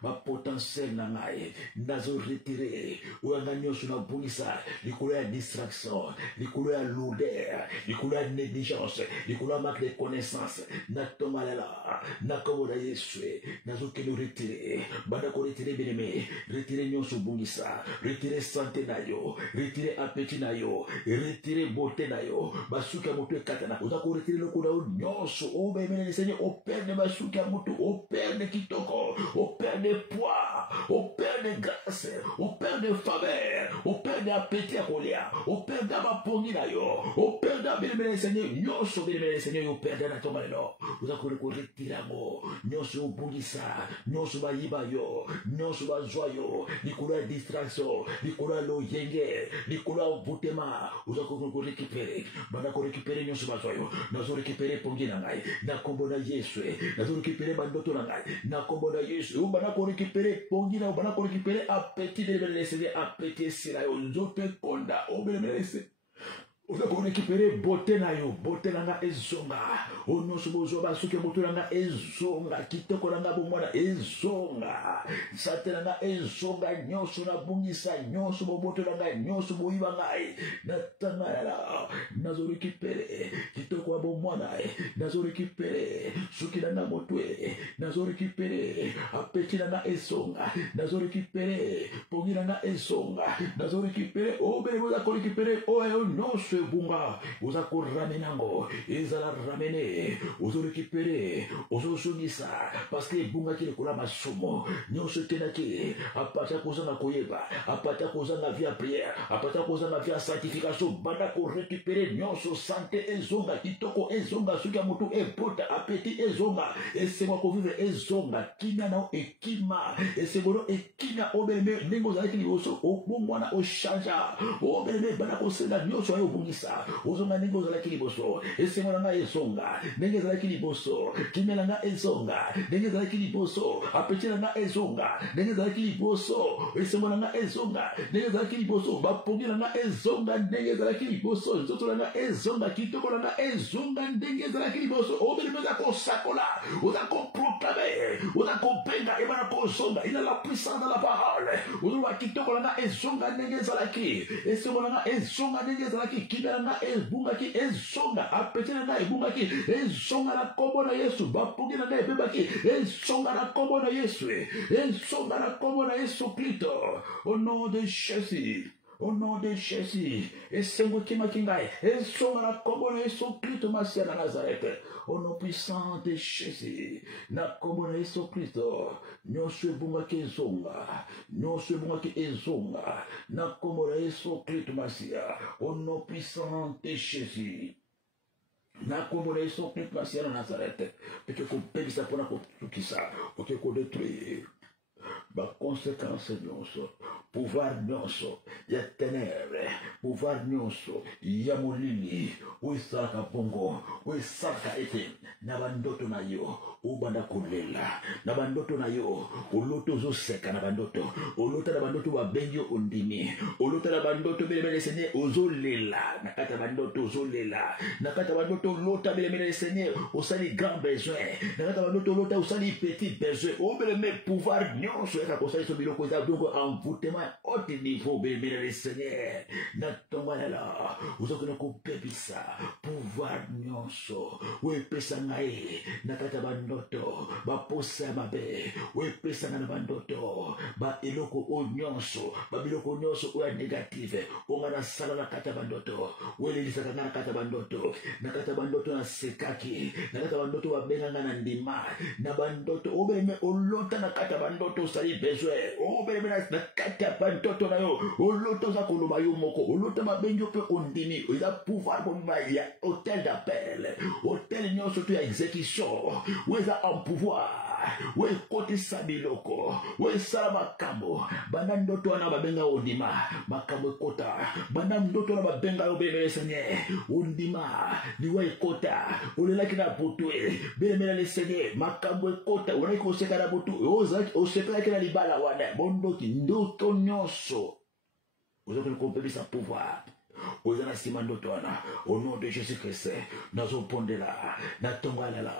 ba potentiel na ngai, nazo retirer, oyanga nyonso na bungisa, likolo ya distraction, likolo ya lourdeur, likolo ya négligence, likolo ya manque de connaissance, na tomalela, na kombo na Yesu, nazo ke retirer, banda ko retirer bien-aimé, retirer nyonso bungisa, retirer santé na yo, retirer appétit na yo, retirer beauté na yo, basuka moto ekatana, oza ko retirer loko na yo nyonso, o bemele le Seigneur, o perde basuka moto, o perde kitoko, o perde poids, o perde grâce, o perde faveur, o perde appétit à kolia, o perde bapongi na yo, o perde bemele le Seigneur, nyonso bemele le Seigneur, o perde na tomba lelo, oza ko retirer ngo, nyonso o bungisa, nyonso ba yiba yo, nyonso ba joie yo, likolo ya distraction, likolo ya loyenge, likolo ya butema, oza ko récupérer, banda ko récupérer nyonso ba joie yo, nazo récupérer pongi na ngai, na kombo na Yesu, nazo récupérer bandoto na ngai na kombo na Yesu obana ko récupérer pongina obana ko récupérer appétit de laisser appétit sila yo nzoto konda obele laisser Oza ko récupérer beauté na yo, beauté na nga ezonga. Ono subozo ba suke beauté na nga ezonga, kitoko na nga bomwana ezonga. Sate na nga ezonga nyoso na bungisa nyoso bo beauté na nga nyoso bo iba ngai. Natanga la nazo récupérer kitoko wa bomwana nazo récupérer suki na nga motwe nazo récupérer apeti na nga ezonga nazo récupérer pongi na nga ezonga nazo récupérer obe oza ko récupérer o nyoso bunga uza ko ramenango ezala ramene uzo récupérer uzo sungisa parce que bunga ki kola masumo nyoso tenaki apata kozanga koyeba apata kozanga via prière apata kozanga via sanctification banda ko récupérer nyoso santé ezonga kitoko ezonga suka mutu ebota appétit ezonga esengo ko vivre ezonga kina na ekima esengo ekina obeleme nengo za kili oso obongwana o chanja obeleme banda ko senda nyoso ayo bungisa ozonga nengo za kili boso esengo na ezonga nengo za kili boso kimela na ezonga nengo za kili boso appétit na ezonga nengo za kili boso esengo na ezonga nengo za kili boso bapongira na ezonga nengo za kili boso zoto na ezonga kitoko na ezonga nengo za kili boso obeleme za ko sakola oza ko proclamer oza ko penga ebana ko zonga il a la puissance de la parole ozo kitoko na ezonga nengo za kili esengo na ezonga nengo za kili kimela na ebunga ki ezonga appétit na ebunga ki ezonga na kombo na Yesu bapongira na ebeba ki ezonga na kombo na Yesu ezonga na kombo na Yesu Kristo au nom de Jésus. Au nom de Jésus, et c'est moi qui m'a kingaï, et son la commune et son Christ, ma sœur Nazareth, au nom puissant de Jésus, na commune et son Christ, nous sommes bon qui zonga, nous sommes bon qui zonga, na commune et son Christ, ma sœur, au nom puissant de Jésus. Na commune et son Christ, ma sœur Nazareth, et que qu'on paye ça pour tout qui ça, pour que qu'on détruise. Ma conséquence nyonso pouvoir nyonso ya ténèbres pouvoir nyonso ya molili uisaka bongo uisaka ete na bandoto na yo ubanda kulela na bandoto na yo oloto zo seka na bandoto olota na bandoto wa benjo ondimi olota na bandoto bele Seigneur ozolela na kata bandoto ozolela na kata bandoto lota bele Seigneur osali grand besoin na kata bandoto lota osali petit besoin o bele pouvoir nyonso ya kosa so biloko za donc envoûtement haut niveau bele Seigneur na tomba la uzokona ko pepisa pouvoir nyonso we pesa ngai na kata bandoto ba posa mabe we pesa na bandoto ba eloko o nyonso ba biloko nyonso o négative o ngana sala na kata bandoto we lelisa na kata bandoto na sekaki na kata bandoto wa benga na ndima na bandoto o beme olota na kata bandoto sali besoin o beme na kata bandoto na yo olota za koloba yo moko olota mabenjo pe ondini o ya pouvoir pour ya hôtel d'appel hôtel nyonso tu ya exécution weza en pouvoir we kote sabiloko we sala makambo banda ndoto wana babenga ondima makambo kota banda ndoto na babenga yo bebe Seigneur ondima liwe kota olelaki na botwe bebe le Seigneur makambo kota olaki koseka na botu ozaki oseka na libala wana bondoki ndoto nyonso ozaki kopebisa pouvoir ozana sima ndoto wana au nom de Jésus-Christ nazo pondela na tongala la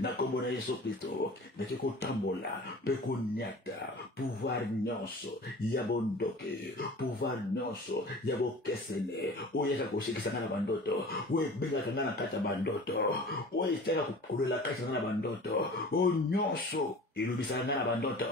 na kombo na Yesu Kristo na kiko tambola pe kunyata pouvoir nyonso ya bondoke pouvoir nyonso ya bokesene oyeka koshikisa na bandoto we benga kana kata bandoto we tena kukulela kata na bandoto o nyonso ilubisa na bandoto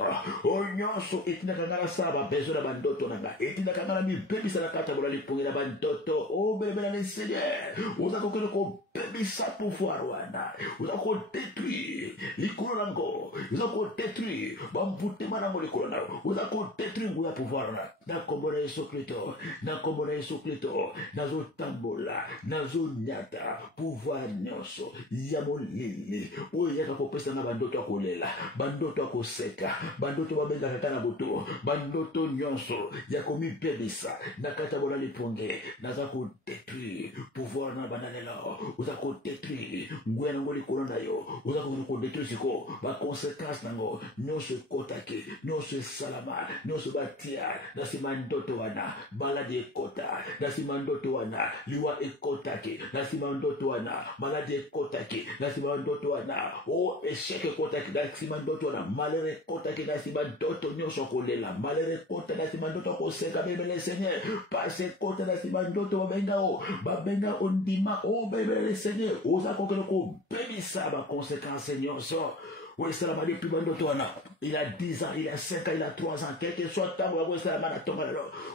o nyonso itina kana saba bezo na bandoto nanga itina kana mi bebisa na kata bola lipungira bandoto o bebe na Seigneur uza kokelo ko bebisa pouvoir wana uza ko détruire likolo nango uza ko détruire bambute manango likolo nango uza ko détruire nguya pouvoir na na kombo na Yesu Kristo, na kombo na Yesu Kristo, nazo tambola, nazo nyata, pouvoir nyonso, ya molili, oyo yaka kopesa na bandoto akolela, bandoto akoseka, bandoto babenga kaka na boto, bandoto nyonso, ya komi pebisa, na kata bola liponge, naza ko détruire, pouvoir na bananelo, uza ko détruire, ngwe na ngoli kolona yo, uza ko détruire siko, ba conséquence nango, nyonso kotake, nyonso salama, nyonso batia, na simandoto wana, maladi ekota, na simandoto wana, liwa ekotake, na simandoto wana, maladi ekotake, na simandoto wana, o échec ekotake, na simandoto wana, malere ekotake, na simandoto nyonso kolela, malere ekota, na simandoto koseka, bébé Seigneur, passe kota, na simandoto babenga ondima, oh bébé Seigneur, oza kokele ko bebisa ba conséquence nyonso. Oui, c'est la maladie plus bonne de toi. Il a 10 ans, il a 5 ans, il a 3 ans. Quel que soit le temps, c'est la maladie de toi.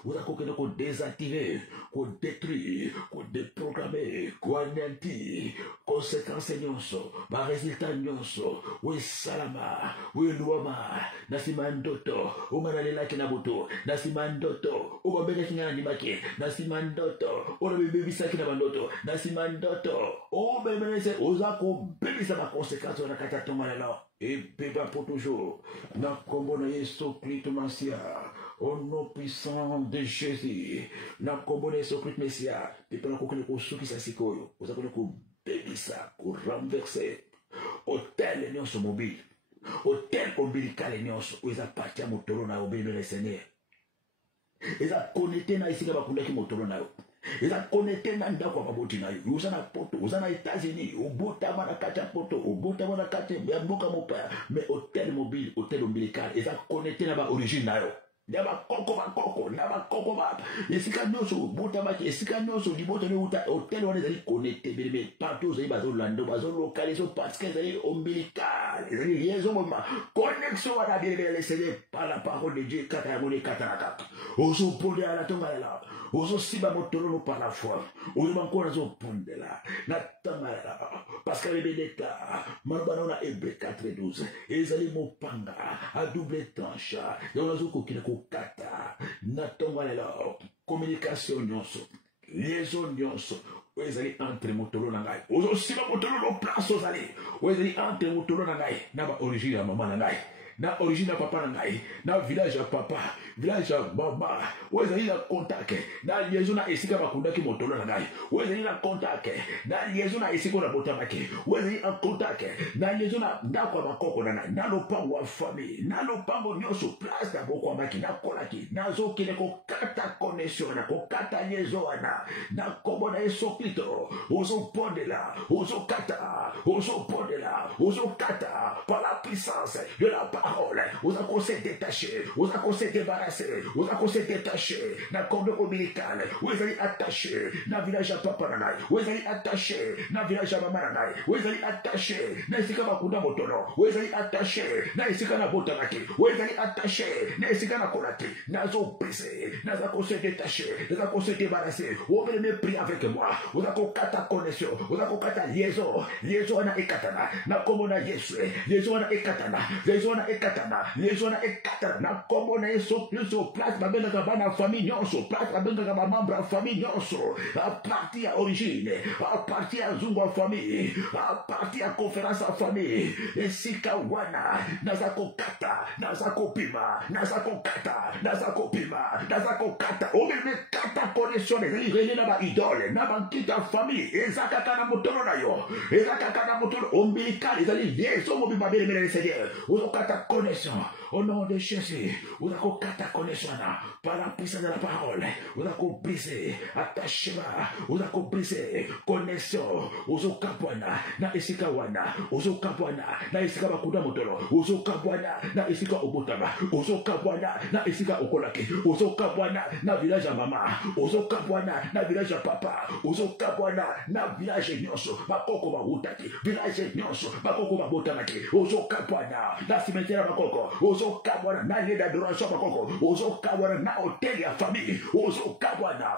Vous avez qu'on désactiver, qu'on détruire, qu'on déprogrammer, qu'on anéantir. Conséquences nyonso, ba résultat nyonso. Oui, salama, oui, luama, nasimandoto, umanalila kinabuto, nasimandoto, ubabele kingana nimake, nasimandoto, ubabebisa kinabandoto, nasimandoto, ubabele uzako bebisa ma conséquences na katatonga lelo. Et pépa pour toujours. Na kombo na Yesu Christ Messia. Au nom puissant de Jésus. Na kombo na Yesu Christ Messia. Pépa na kokele ko suki sa sikoyo. Oza kone ko bebisa, ko renverser. Hôtel nyonso mobile. Hôtel ombilical nyonso. Oza partia motolo na obele le Seigneur. Eza connecté na isika bakunda ki motolo na yo. Eza connecté na ndako kwa baboti na yo. Uza na poto, uza na États-Unis, obota mana kata poto, obota mana kata ya mboka mopa, mais hôtel mobile, hôtel ombilical, eza connecté na ba origine na yo. Naba koko, naba koko ba. Esika nyonso bota ba esika nyonso liboto ne uta hôtel wana ezali connecté, mais partout ezali bazo lando, bazo localiser parce que ezali ombilical, ezali liaison moment. Connexion wana bien le Seigneur par la parole de Dieu kata ya mone kata na kata. Ozo pode ala tonga la. Ozo siba motolo par la foi. Ozo encore ozo ponde la. Na tanga la. Parce que le d'État, malbana na Hébreux 4:12. Ezali mopanga à double tranche. Yonazo kokile kokata. Na tonga la. Communication nyonso. Liaison nyonso. Ezali entre motolo na ngai. Ozo siba motolo no place ozali. Ezali entre motolo na ngai. Na ba origine ya mama na ngai. Na origine ya papa na ngai, na village ya papa, village ya mama, wezali na contact, na liaison na esika bakundaki motolo na ngai, wezali na contact, na liaison na esika na botamaki, wezali na contact, na liaison na ndako ya bakoko na ngai, na lopango wa famille, na lopango nyonso place na boko maki, na kolaki, na zokile ko kata connexion na ko kata liaison na kombo na Yesu Kristo, ozo pondela, ozo kata, par la puissance de la parole, vous avez conseillé détaché, vous avez conseillé débarrassé, vous avez conseillé détaché, dans le cordon ombilical, vous allez attaché, dans le village à papa nanai, vous allez attaché, dans le village à maman nanai, vous allez attaché, dans le sika makunda motono, vous allez attaché, dans le sika na botanaki, vous allez attaché, dans le sika na kolati, nazo brisé, nazo conseillé détaché, nazo conseillé débarrassé, vous allez me prier avec moi, vous avez kata connexion, vous avez kata liaison na ekatana, na komo na Yesu, liaison na ekatana, liaison na ekatana, liaison na ekatana, na komo na Yesu Kristo, place babenga kaba na famille nyonso, place babenga kaba membre ya famille nyonso, a partir ya origine, a partir ya zungu ya famille, a partir ya conférence ya famille, esika wana, nazako kata, nazako pima, nazako kata, nazako pima, nazako kata, omeme kata connexion, ezali rele na ba idole, na ba nkita famille, ezaka kana motolo na yo, ezaka kana motolo ombilical, ezali liaison mobimba bele mele Seigneur, ozokata connexion, au nom de Jésus, ozokata connexion par la puissance de la parole, ozako briser, attachement, ozako briser, connexion, ozokapwana, na esika wana, ozokapwana, na esika bakuda motolo, ozokapwana, na esika obotama, ozokapwana, na esika okolaki, ozokapwana, na village ya mama, ozokapwana, na village ya papa, ozokapwana, na village nyonso, bakoko ba utaki, village nyonso, bakoko ba botamaki, ozokapwana, na cimetière bakoko, bakoko ozokabwana na lieu d'adoration bakoko ozokabwana na hôtel ya famille ozokabwana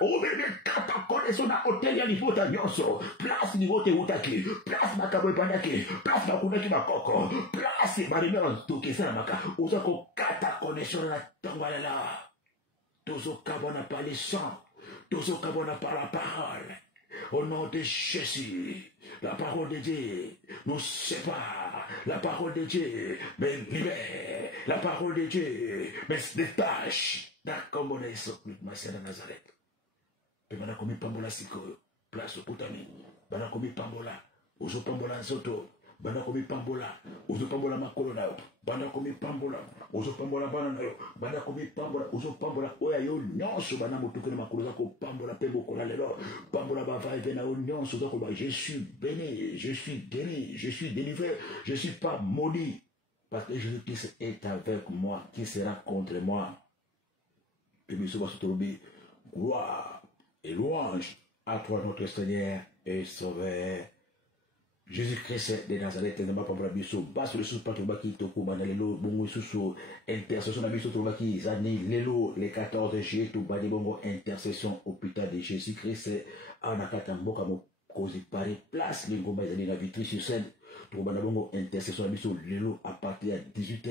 omeme kata koneso na hôtel ya libota nyonso place niveau te utaki place makambo ebandaki place bakundaki bakoko place barimero tokesana maka ozokokata connexion na ntongo lela tozokabwana par les sang tozokabwana par la parole. Au nom de Jésus, la parole de Dieu nous sépare. La parole de Dieu me libère. La parole de Dieu me détache. D'accord, ma sœur de Nazareth. Bana komi pambola siko place putami. Bana komi pambola. Ozo pambola nzoto. Bana komi pambola. Ozo pambola makolo na yo. Bana komi pambola. Ozo pambola bana na yo. Bana komi pambola. Ozo pambola oya yo nyonso bana motuke na makolo zako pambola pe bokola lelo. Pambola ba va et na yo nyonso zako ba je suis béni, je suis guéri, je suis délivré, je suis pas maudit parce que Jésus-Christ est avec moi, qui sera contre moi. Et bien souvent gloire et louange à toi notre Seigneur et Sauveur. Jésus-Christ de Nazareth, ne m'a pas biso, bas le sous pas baki toko banalelo, bongo sous intercession na biso tobaki zani lelo le 14 juillet to badi bongo intercession hôpital de Jésus-Christ anakata mboka mo kozi pari place le ngoma zani na Vitry sur scène to bana bongo intercession na biso lelo à partir de 18h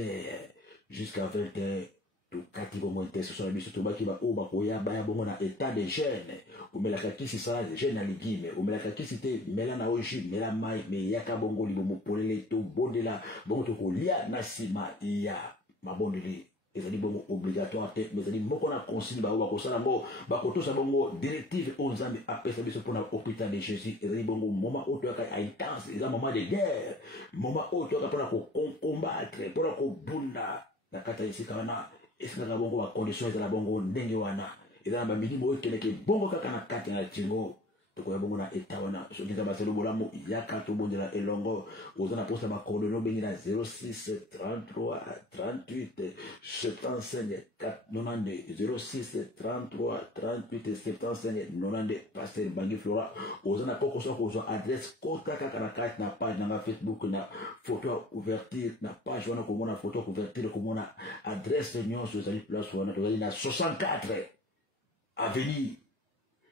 jusqu'à 20h. Kati bongo intercession na biso tobaki ba o bakoya baya bongo na état de jeûne omelaka kisi sa jeûne na ligime omelaka kisi te mela na oji mela mai me yaka bongo libomo polele to bondela bongo to kolia na sima ya mabondeli ezali bongo obligatoire te mais ezali moko na consigne ba o bakosala ngo bakotosa bongo directive o nzambe apesa biso pona hôpital de Jésus ezali bongo moment oto ya intense ezali moment de guerre moment oto ya pona ko combattre pona ko bunda na kata isika wana esika na bongo ba condition ezala bongo ndenge wana ezala ba milimo oyo keleke bongo kaka na kati na tingo tokoya bongo na eta wana soki za baselo bolamu yaka to bondela elongo ozana posa ba coordonnées bengi na 06 33 38 75 492 06 33 38 75 92 Pasteur Bangi Flora ozana poko so ko adresse kota kaka na kati na page na Facebook na photo ouverture na page wana ko mona photo ouverture ko mona adresse nyonso ezali place wana to na 64 avenue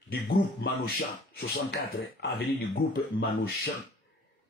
du groupe Manouchan, 64 avenue du groupe Manouchan,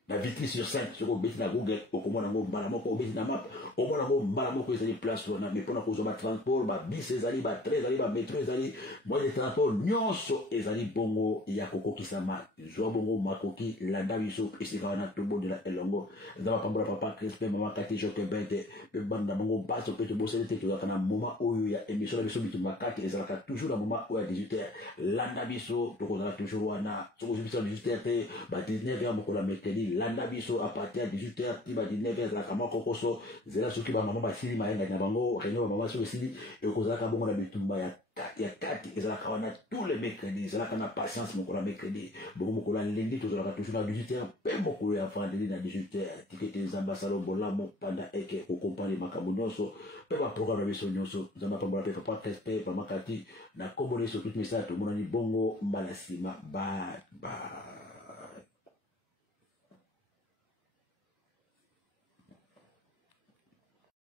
na Vitry sur scène, sur le bête na Google, au commandant go balamoko, au bête na map, au commandant go balamoko, ils ont place on a, mais pour la cause de transport, ba bis ezali, ba 13 ali, ba métro ezali, moyen de transport, nyonso ezali bongo, yakoko kisama, zo bongo makoki, landa biso, isikana tubo de la elongo, zaba pambora papa, Crispin, maman Kati, Joke Bente, pe banda bongo, baso, pe te bosser, te tu kana moment où ya émission la biso bitu makati, ezalaka toujours la moment où ya 18h, landa biso, to kozala toujours wana, so biso 18h te, ba 19h moko la mercredi, landa biso à partir de 18h ti ba 19h la kama kokoso zela soki ba mama ba sili mayenga na bango réunion ba mama so sili e kozala ka bongo na bitumba ya kati ezala ka wana tous les mercredis ezala ka na patience moko la mercredi bongo moko la lundi tozala ka toujours na 18h pe moko ya vendredi na 18h tikete nzamba salo bolamo panda eke ko comprendre makambo nyonso pe ba programme biso nyonso nzamba pambola pe papa Crispin mama Kati na kombo leso tout message to monani bongo mbalasima ba